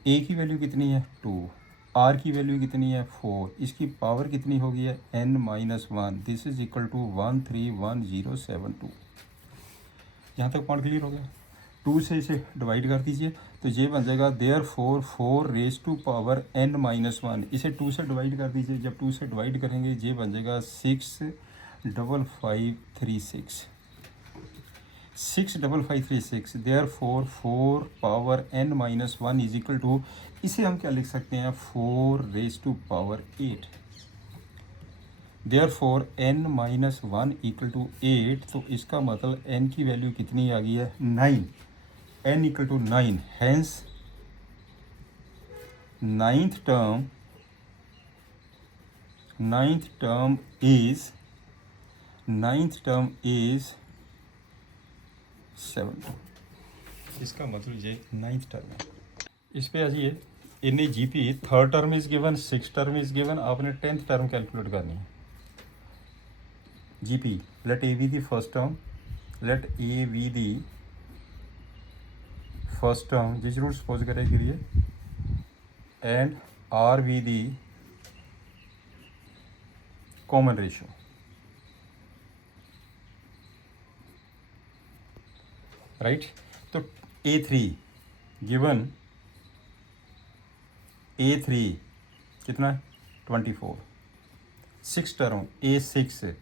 a की वैल्यू कितनी है 2, r की वैल्यू कितनी है 4, इसकी पावर कितनी होगी है n minus 1, this is equal to 131072। यहाँ तक पॉइंट क्लियर हो गया। 2 से इसे डिवाइड कर दीजिए तो ये बन जाएगा therefore 4 raise to power n minus 1। इसे 2 से डिवाइड कर दीजिए, जब 2 से डिवाइड करेंगे ये बन जाएगा 65536। 65536 therefore 4 power n minus 1 is equal to, इसे हम क्या लिख सकते हैं 4 raise to power 8। Therefore n minus 1 equal to 8, तो इसका मतलब n की वैल्यू कितनी आ गई है 9, n equal to 9। Hence ninth term is 7। इसका मतलब ये 9th टर्म है। इस पे आ जाइए, in GP 3rd term is given, 6th term is given, आपने 10th टर्म कैलकुलेट करनी है। GP, let A be the first term, let A be the first term, जी जरूर सपोज करें के लिए, and R be the common ratio। Right, तो A3 गिवन, A3 कितना 24, 6 टर्म A6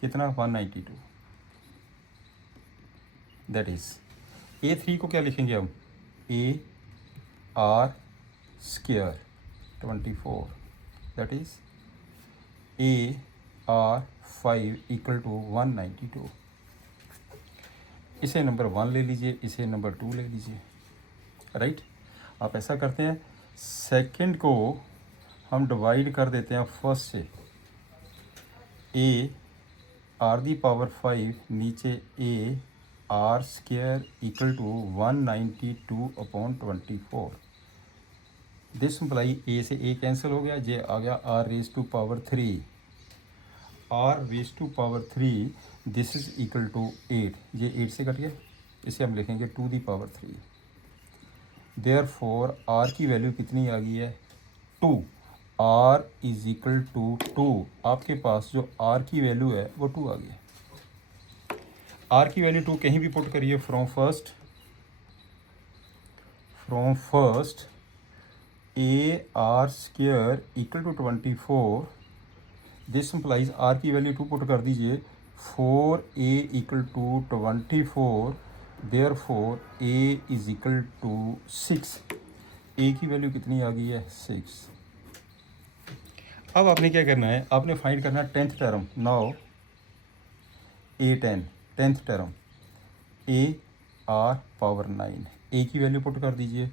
कितना 192। दैट इज A3 को क्या लिखेंगे हम AR square 24, that is AR5 equal to 192। इसे नंबर 1 ले लीजिए, इसे नंबर 2 ले लीजिए। राइट, आप ऐसा करते हैं, सेकंड को हम डिवाइड कर देते हैं फर्स्ट से। A आर दी पावर 5 नीचे AR square equal to 192/24। This implies A से A कैंसिल हो गया, ये आ गया R raise to power 3। R raise to power 3 this is equal to 8, ये 8 से कट गया, इसे हम लिखेंगे 2 दी पावर 3। देयरफॉर R की वैल्यू कितनी आ गई है 2। R इज इक्वल टू 2, आपके पास जो R की वैल्यू है वो 2 आ गई। R की वैल्यू 2 कहीं भी पुट करिए, from first AR square equal to 24। This implies R की वैल्यू 2 पुट कर दीजिए, 4A equal to 24, therefore A is equal to 6। A की वैल्यू कितनी आ गई है 6। अब आपने क्या करना है, आपने फाइंड करना है 10th term. Now A10 10th term AR power 9, A की वैल्यू पुट कर दीजिए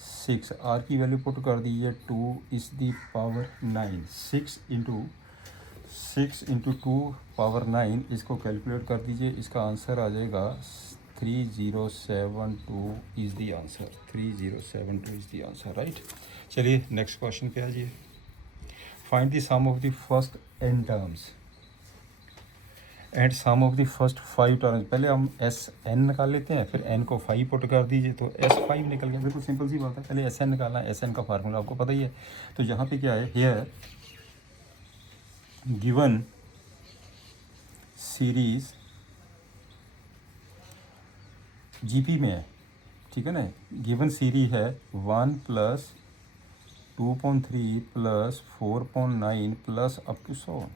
6, R की वैल्यू पुट कर दीजिए 2 is the power 9। 6 into 2 power 9, इसको कैलकुलेट कर दीजिए, इसका आंसर आ जाएगा 3072 is the answer. 3072 is the answer. Right, चलिए नेक्स्ट क्वेश्चन पे आ जाइए। Find the sum of the first n terms and sum of the first 5 terms. पहले हम SN निकाल लेते हैं, फिर n को 5 पुट कर दीजिए तो S5 निकल गया। बिल्कुल सिंपल सी बात है, पहले SN निकालना है, SN का फार्मूला आपको पता ही है। तो यहाँ पे क्या है, हेयर गिवन सीरीज GP में है, ठीक है ना, गिवन सीरीज है 1 plus 2.3 plus 4.9 plus up to 100।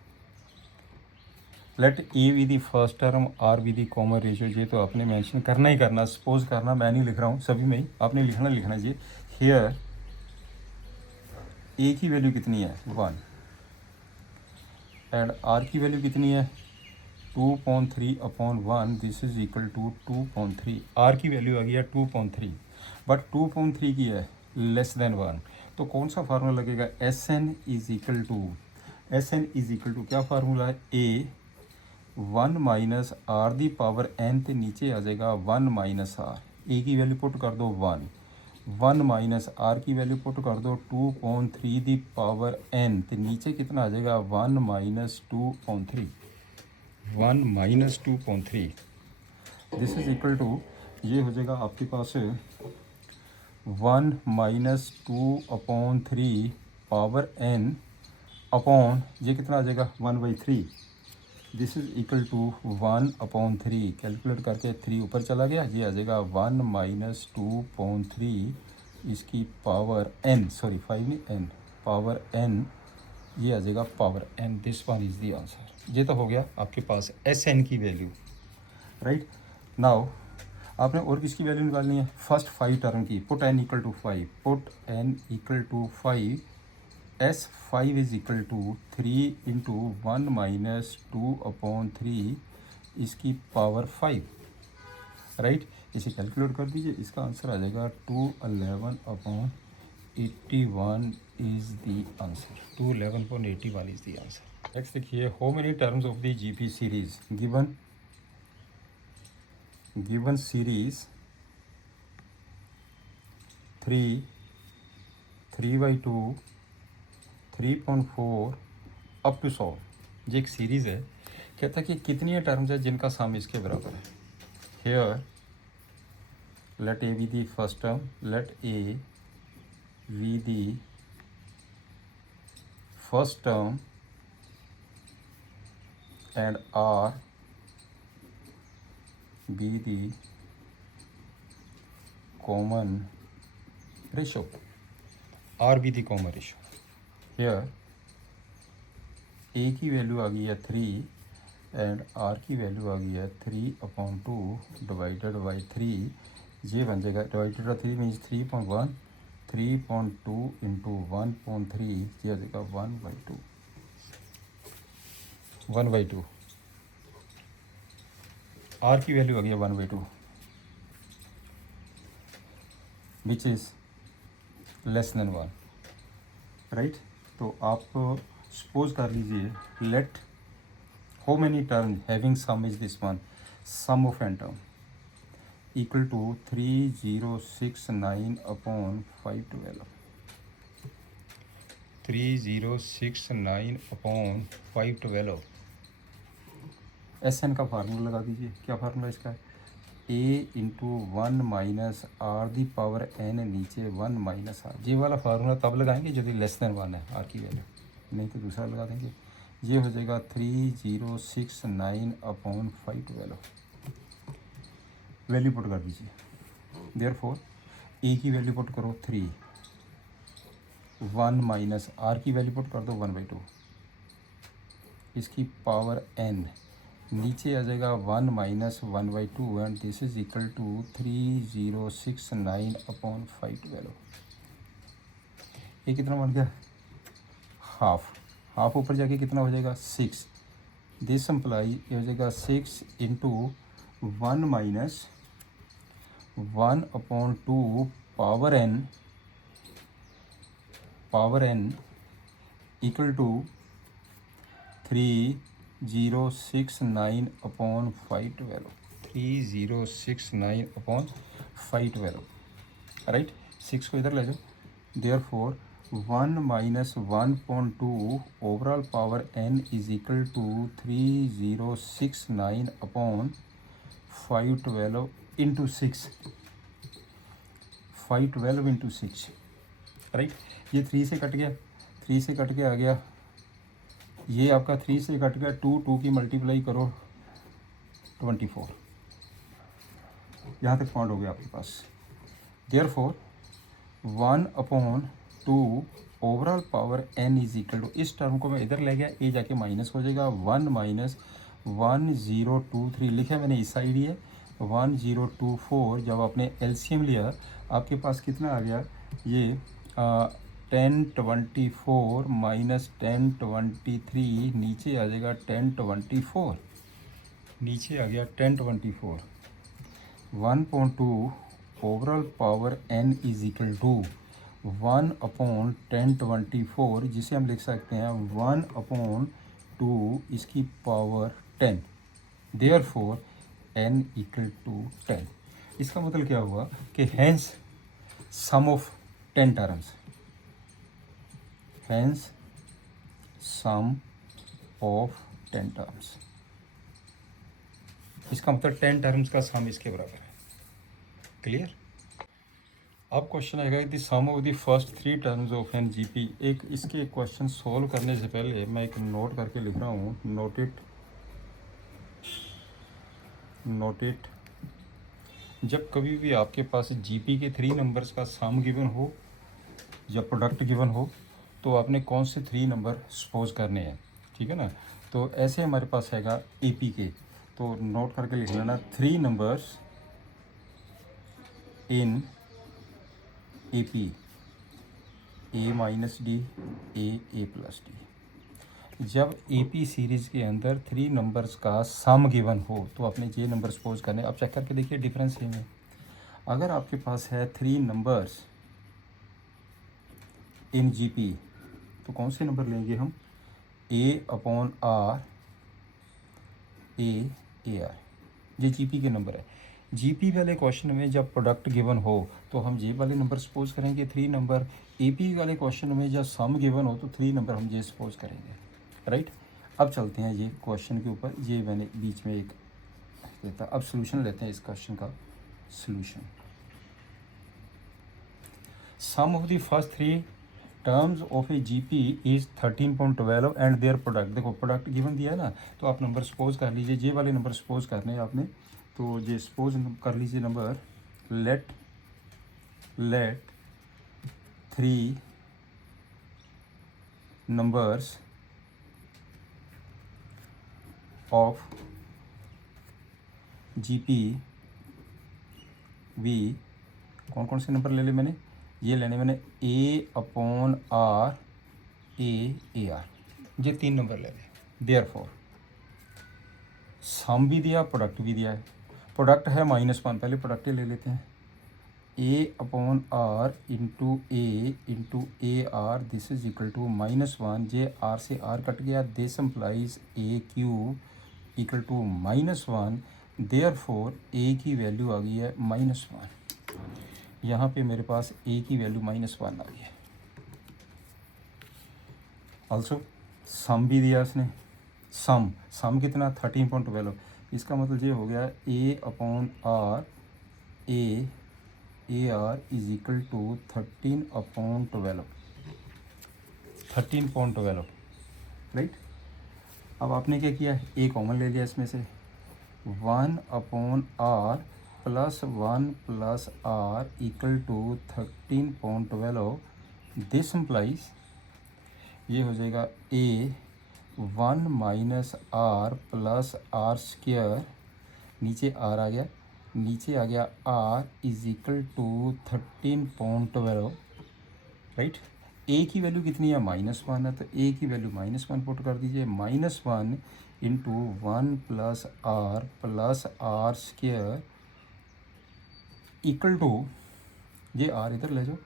Let A be the first term, R be the common ratio. ये तो आपने मेंशन करना ही करना, सपोज करना, मैं नहीं लिख रहा हूँ, सभी में ही आपने लिखना चाहिए। हेयर A की वैल्यू कितनी है 1 एंड R की वैल्यू कितनी है 2.3/1, this is equal to 2.3। R की वैल्यू आ गई है 2.3, बट 2.3 की है लेस देन 1, तो कौन सा फार्मूला लगेगा, SN इज इक्वल टू क्या फार्मूला है, A 1 minus R the power n, तो नीचे आ जाएगा 1 माइनस R। A की वैल्यू पुट कर दो 1 माइनस R की वैल्यू पुट कर दो 2.3 दी पावर n, तो नीचे कितना आ जाएगा 1 minus 2.3। 1 minus 2.3 this is equal to, ये हो जाएगा आपके पास 1 माइनस 2/3 पावर n अपॉन, ये कितना आ जाएगा 1/3। This is equal to 1/3, calculate करके 3 ऊपर चला गया, ये आ जाएगा 1 माइनस 2/3 इसकी पावर n, सॉरी 5 नहीं n, पावर n, ये आ जाएगा power n। This one is the answer. ये तो हो गया आपके पास एस एन की वैल्यू, राइट। नाउ आपने और किसकी वैल्यू निकालनी है, फर्स्ट 5 टर्म की। Put n equal to 5, put n equal to 5, S 5 is equal to 3 into 1 minus 2/3 इसकी पावर 5, राइट। इसे कैलकुलेट कर दीजिए, इसका आंसर आ जाएगा 211/81 is the answer. 211/81 is the answer. Next देखिए, how many terms of the GP series given series 3/2 3.4 up to 100, ये एक सीरीज़ है। कहता है कि कितनी टर्म्स है जिनका सम इसके बराबर है। Here let a be the first term, let a be the first term and r be the common ratio, r be the common ratio। here a की वैल्यू आ गई है 3 एंड r की वैल्यू आ गई है 3/2 डिवाइडेड बाई 3, ये बन जाएगा डिवाइडेड बाई 3 मीन्स 3.1, 3.2 इंटू 1.3, ये आ जाएगा 1/2, 1/2। r की वैल्यू आ गई है 1/2 which is less than 1, right. तो आप सपोज कर लीजिए, let how many term having sum is this one, sum of N term equal to 3069/512, 3069/512। S N का फार्मूला लगा दीजिए, क्या फार्मूला इसका है, a into 1 minus R the power n, नीचे 1 माइनस आर। ये वाला फार्मूला तब लगाएंगे यदि लेस देन 1 है आर की वैल्यू, नहीं तो दूसरा लगा देंगे। ये हो जाएगा 3069/512, वैल्यू पुट कर दीजिए। देयरफॉर ए की वैल्यू पुट करो 3, 1 माइनस आर की वैल्यू पुट कर दो 1/2, इसकी पावर n, नीचे आ जाएगा 1 minus 1/2 and this is equal to 3069/512। ये कितना बन गया, हाफ। हाफ ऊपर जाके कितना हो जाएगा 6, दिस एम्प्लाई ये हो जाएगा 6 into 1 minus 1/2 power n equal to 3069/512, 3069/512, right. 6 को इधर ले जाओ। Therefore 1 minus 1/2 overall power n is equal to 3069/512 into 6, 512 into 6, right. ये 3 से कट गया, 3 से कट के आ गया, ये आपका 3 से कट गया, 2 की मल्टीप्लाई करो 24, यहाँ तक पॉइंट हो गया आपके पास। Therefore 1/2 overall power n is equal to, इस टर्म को मैं इधर ले गया, ए जाके माइनस हो जाएगा, 1 माइनस 1023 लिखा मैंने इस साइड ही है, 1024। जब आपने एलसीएम लिया आपके पास कितना आ गया, ये 1024 माइनस 1023, नीचे आ जाएगा 1024, नीचे आ गया 1024। 1/2 overall power n is equal to 1/1024, जिसे हम लिख सकते हैं 1/2 इसकी power 10, therefore n equal to 10। इसका मतलब क्या हुआ कि hence sum of 10 terms, hence sum of 10 terms, इसका मतलब 10 टर्म्स का सम इसके बराबर है। क्लियर। अब क्वेश्चन आएगा the sum of the first 3 terms of an GP. एक इसके क्वेश्चन सॉल्व करने से पहले मैं एक नोट करके लिख रहा हूँ, नोट इट नोट इट। जब कभी भी आपके पास जीपी के 3 नंबर्स का सम गिवन हो या प्रोडक्ट गिवन हो तो आपने कौन से 3 नंबर सपोज करने हैं, ठीक है ना। तो ऐसे हमारे पास हैगा एपी के, तो नोट करके लिख लेना 3 numbers in AP, A minus D, A plus D. जब एपी सीरीज़ के अंदर 3 नंबर्स का सम गिवन हो तो आपने ये नंबर सपोज करने। अब चेक करके देखिए डिफरेंस ये है। अगर आपके पास है 3 नंबर्स इन जीपी तो कौन से नंबर लेंगे हम, ए अपॉन आर, ए आर, ये जीपी के नंबर है। जीपी वाले क्वेश्चन में जब प्रोडक्ट गिवन हो तो हम ये वाले नंबर सपोज करेंगे 3 नंबर। एपी वाले क्वेश्चन में जब सम गिवन हो तो 3 नंबर हम ये सपोज करेंगे, राइट। अब चलते हैं ये क्वेश्चन के ऊपर, ये मैंने बीच में एक देता। अब सोल्यूशन लेते हैं इस क्वेश्चन का। Solution, sum of the first 3 terms of A GP is 13.12 and their product. देखो प्रोडक्ट गिवन दिया है ना, तो आप नंबर सपोज कर लीजिए, ये वाले नंबर सपोज करने हैं आपने। तो ये सपोज कर लीजिए number, let 3 numbers of GP be, कौन कौन से नंबर ले लिए मैंने, ये लेने मैंने ए अपॉन आर, ए आर, ये 3 नंबर ले लें। देयरफॉर सम भी दिया, प्रोडक्ट भी दिया है। प्रोडक्ट है -1, पहले प्रोडक्ट ही ले लेते हैं। A upon R into A R, this is equal to -1, ये आर से आर कट गया, this implies A Q equal to -1। Therefore A की वैल्यू आ गई है -1। यहाँ पे मेरे पास ए की वैल्यू -1 आ गई है। ऑल्सो सम भी दिया इसने, सम कितना 13.12, इसका मतलब ये हो गया A upon R, A R is equal to 13/12, 13.12, right. अब आपने क्या किया, ए कॉमन ले लिया इसमें से, 1 upon R plus 1 plus R equal to 13.12। This implies ये हो जाएगा A 1 minus R plus R square, नीचे आर आ गया, नीचे आ गया R is equal to 13.12, right. A की वैल्यू कितनी है, -1 है, तो ए की वैल्यू -1 पुट कर दीजिए। -1 into 1 plus R square equal to, ये आर इधर ले जाओ,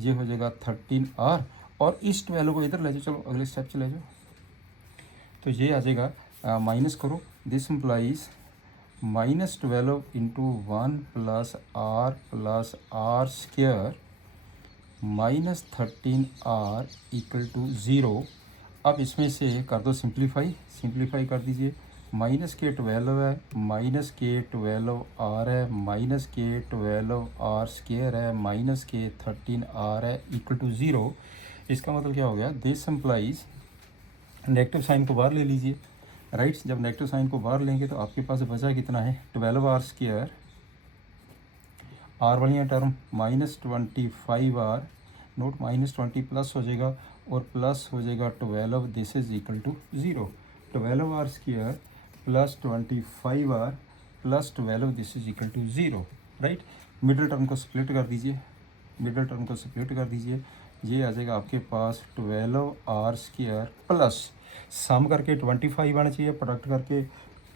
ये हो जाएगा 13R, और इस 12 को इधर ले जाओ, चलो अगले स्टेप चले जाओ, तो ये आ जाएगा, माइनस करो, this implies -12 into 1 plus R square -13R equal to 0। अब इसमें से कर दो सिंप्लीफाई कर दीजिए। -12 है, -12R है, -12R स्क्वायर है, -13R है इक्वल टू 0। इसका मतलब क्या हो गया, दिस इम्प्लाइज, नेगेटिव साइन को बाहर ले लीजिए, राइट। जब नेगेटिव साइन को बाहर लेंगे तो आपके पास बचा कितना है, 12R स्क्वायर, आर वाली टर्म -25R, नोट -20 प्लस हो जाएगा और प्लस हो जाएगा 12, this is equal to 0। 12R square plus 25R plus 12, this is equal to 0, right. Middle term को स्प्लिट कर दीजिए, ये आ जाएगा आपके पास 12R स्क्वायर प्लस सम करके 25 आना चाहिए, प्रोडक्ट करके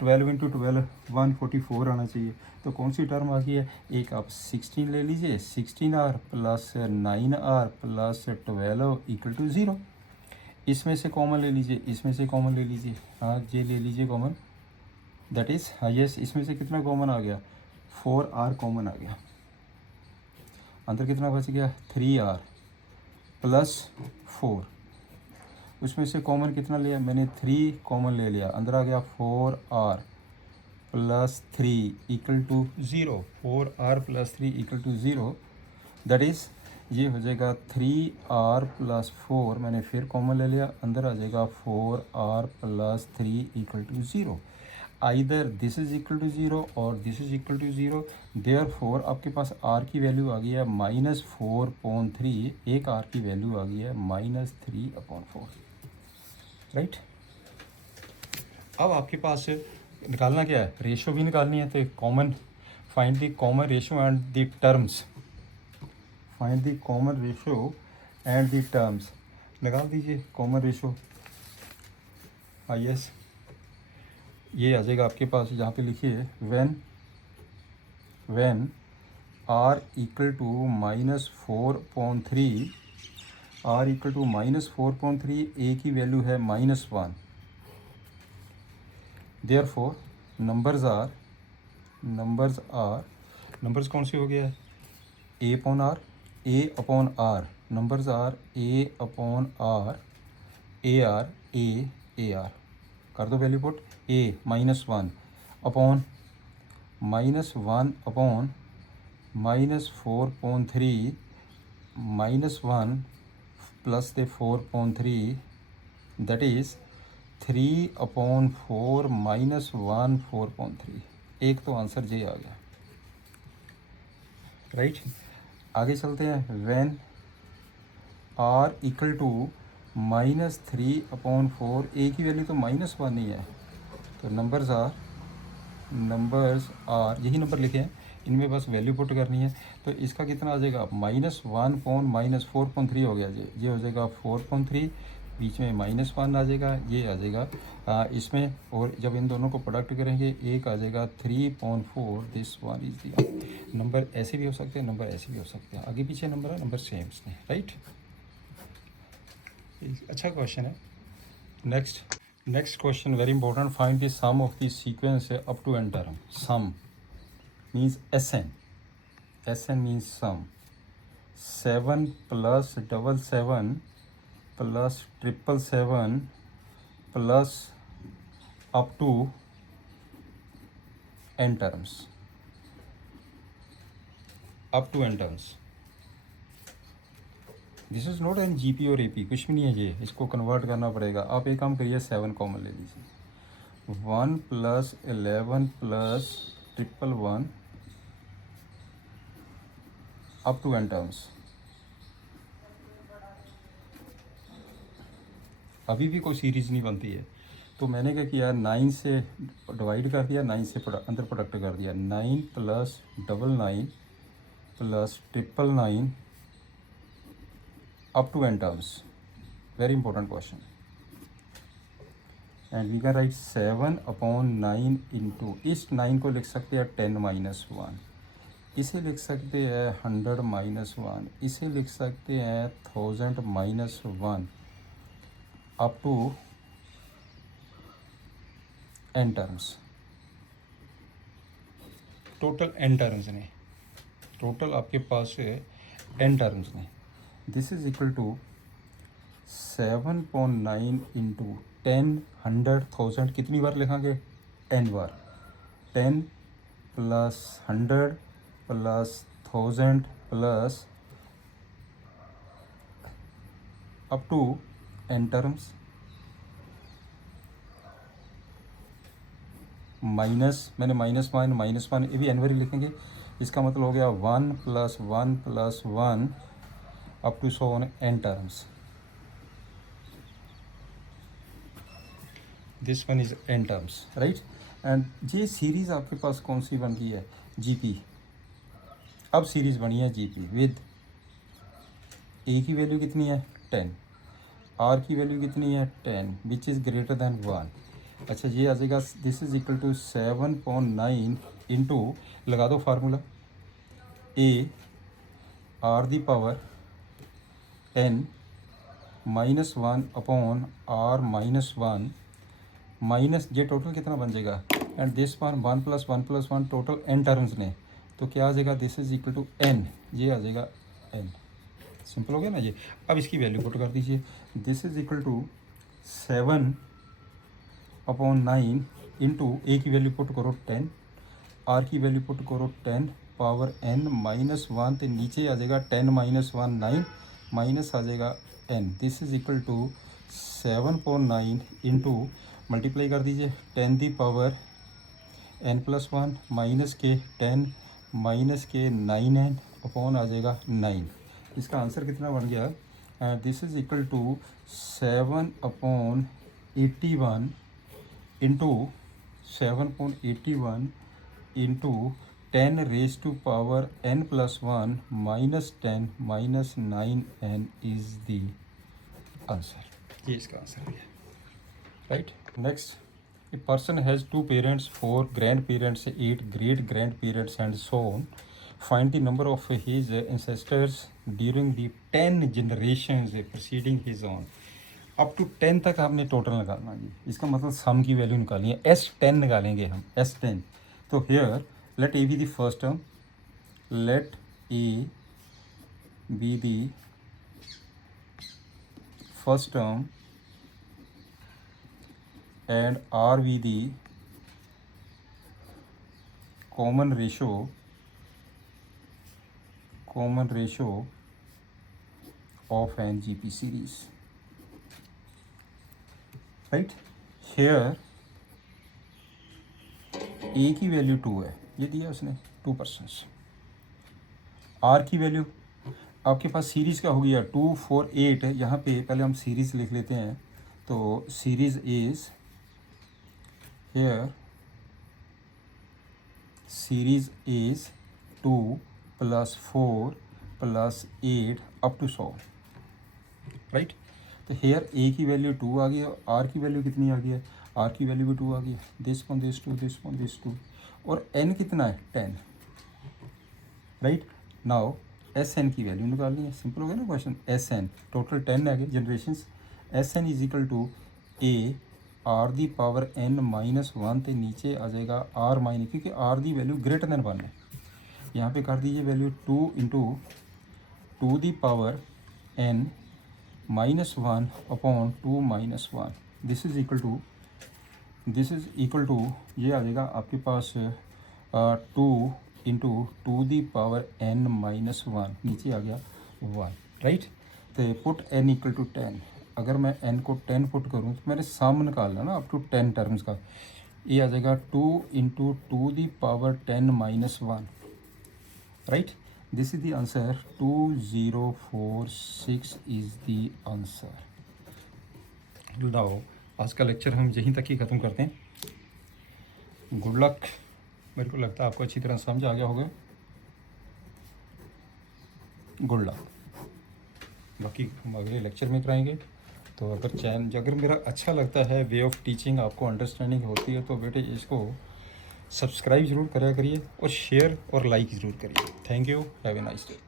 12 इंटू 12 144 आना चाहिए। तो कौन सी टर्म आ गई है, एक आप 16 ले लीजिए, 16R plus 9R plus 12 equal to 0। इसमें से कॉमन ले लीजिए, हाँ ये ले लीजिए कॉमन, दैट इज़ यस, इसमें से कितना कॉमन आ गया, 4R कॉमन आ गया, अंदर कितना बच गया, 3R प्लस 4, उसमें से कॉमन कितना लिया मैंने, 3 कॉमन ले लिया, अंदर आ गया 4R plus 3 equal to 0, 4R plus 3 equal to 0, that is ये हो जाएगा 3R प्लस 4, मैंने फिर कॉमन ले लिया, अंदर आ जाएगा 4R plus 3 equal to 0। Either this is equal to zero और this is equal to zero. Therefore आपके पास आर की वैल्यू आ गई है -4/3, एक आर की वैल्यू आ गई है -3/4, राइट। अब आपके पास निकालना क्या है, रेशो भी निकालनी है, तो common, find the common ratio and the terms, find the common ratio and the terms. निकाल दीजिए कॉमन रेशो। यस, ये आ जाएगा आपके पास, जहाँ पे लिखिए when R equal to -4/3, R equal to -4/3, A की वैल्यू है -1। देयरफॉर नंबर्स कौन से हो गया है, A upon R, numbers R A upon R, A R कर दो value put, A -1 upon -1 upon -4/3, -1 plus the 4/3, that is 3/4 -1 4/3। एक तो आंसर जे आ गया, राइट। आगे चलते हैं। व्हेन आर इक्वल टू -3/4, ए की वैल्यू तो -1 ही है, तो नंबर्स आर यही नंबर लिखे हैं, इनमें बस वैल्यू पुट करनी है। तो इसका कितना आ जाएगा, -1/-4/3 हो गया, ये हो जाएगा 4/3, बीच में -1 आ जाएगा, ये आ जाएगा इसमें, और जब इन दोनों को प्रोडक्ट करेंगे एक आ जाएगा 3/4, this one is the number. ऐसे भी हो सकते हैं, नंबर ऐसे भी हो सकते हैं, आगे पीछे नंबर है, नंबर सेम नहीं, राइट। अच्छा क्वेश्चन है। Next question very important, find the sum of the sequence up to N term. Sum means SN means sum. 7 + 7 + 777 plus up to n terms, this is not an GP और AP, कुछ भी नहीं है ये, इसको कन्वर्ट करना पड़ेगा। आप एक काम करिए, 7 कॉमन ले लीजिए, 1 + 11 + 111 अप टू n टर्म्स। अभी भी कोई सीरीज़ नहीं बनती है, तो मैंने क्या किया, 9 से डिवाइड कर दिया, 9 से अंदर प्रोडक्ट कर दिया, 9 + 99 + 999 up to n terms, very important question, and we can write 7/9 into, इस 9 को लिख सकते हैं 10 - 1, इसे लिख सकते हैं 100 - 1, इसे लिख सकते हैं 1000 - 1 up to n terms. Total n terms ने, टोटल आपके पास n टर्म्स ने, this is equal to 7/9 into 10 100 1000, कितनी बार लिखांगे, n बार, 10 + 100 + 1000 plus up to n terms, minus, मैंने -1 ये भी n बार ही लिखेंगे, इसका मतलब हो गया 1 + 1 + 1 up to so on n terms, this one is n terms, right. And ये सीरीज़ आपके पास कौन सी बन गई है, GP। अब सीरीज़ बनी है GP विद a की वैल्यू कितनी है 10, r की वैल्यू कितनी है 10, विच इज़ ग्रेटर दैन 1। अच्छा, ये आ जाएगा, this is equal to 7/9 into, लगा दो formula, a r⁻n -1 upon r-1 minus, ये टोटल कितना बन जाएगा, and this one 1 + 1 + 1 total n terms ने, तो क्या आ जाएगा, this is equal to n, ये आ जाएगा n। सिंपल हो गया ना ये। अब इसकी वैल्यू पुट कर दीजिए, this is equal to 7/9 into, a की वैल्यू पुट करो 10, r की वैल्यू पुट करो 10 पावर n -1, तो नीचे आ जाएगा 10 - 1 9, माइनस आ जाएगा n, this is equal to 7/9 into, multiply कर दीजिए 10 दी पावर n+1 माइनस के 10 माइनस के 9n अपॉन आ जाएगा 9। इसका आंसर कितना बन गया? This is equal to 7/81 into 7/81 into 10⁻⁻n + 1 minus 10 minus 9n is the answer. ये इसका आंसर है, right. Next, a person has 2 parents, 4 grand parents, 8 great grand parents and so on. Find the number of his ancestors during the 10 generations preceding his own. Up to 10 तक आपने टोटल निकालना जी। इसका मतलब सम की वैल्यू निकालनी है, S10 निकालेंगे हम, S10। तो here let A be the first term, let A be the first term and R be the common ratio of an GP series, right? Here A की वैल्यू 2 है, ये दिया उसने 2 पर्सन्स। R की वैल्यू आपके पास सीरीज़ का हो गया 2 4 8। यहाँ पे पहले हम सीरीज़ लिख लेते हैं। तो series is here series is 2 + 4 + 8 up to 100, right. तो हेयर ए की वैल्यू 2 आ गई, आर की वैल्यू कितनी आ गई है? आर की वैल्यू भी 2 आ गई, दिस 1 दिस 2 दिस 1 दिस 2, और एन कितना है? 10, राइट। नाउ एस एन की वैल्यू निकालनी है, सिंपल हो गया ना क्वेश्चन। एस एन टोटल 10 आ गए generations. S N is equal to A R the power n -1 तो नीचे आ जाएगा आर माइनस, क्योंकि R the value greater than 1 है। यहाँ पे कर दीजिए value 2 into 2 the power n -1 upon 2 - 1। This is equal to ये आ जाएगा आपके पास 2 इंटू 2 दी पावर n -1, नीचे आ गया 1, राइट। तो पुट n इक्वल टू 10। अगर मैं n को 10 पुट करूँ तो मैंने सम निकालना ना अप टू 10 टर्म्स का। ये आ जाएगा 2 into 2 the power 10 -1, right. This is the answer. 2046 is the answer. लाओ आज का लेक्चर हम यहीं तक ही ख़त्म करते हैं। Good luck. मेरे को लगता है आपको अच्छी तरह समझ आ गया होगा। Good luck. बाकी हम अगले लेक्चर में कराएंगे। तो अगर मेरा अच्छा लगता है, वे ऑफ टीचिंग आपको अंडरस्टैंडिंग होती है, तो बेटे इसको सब्सक्राइब ज़रूर करा करिए और शेयर और लाइक ज़रूर करिए। Thank you. Have a nice day.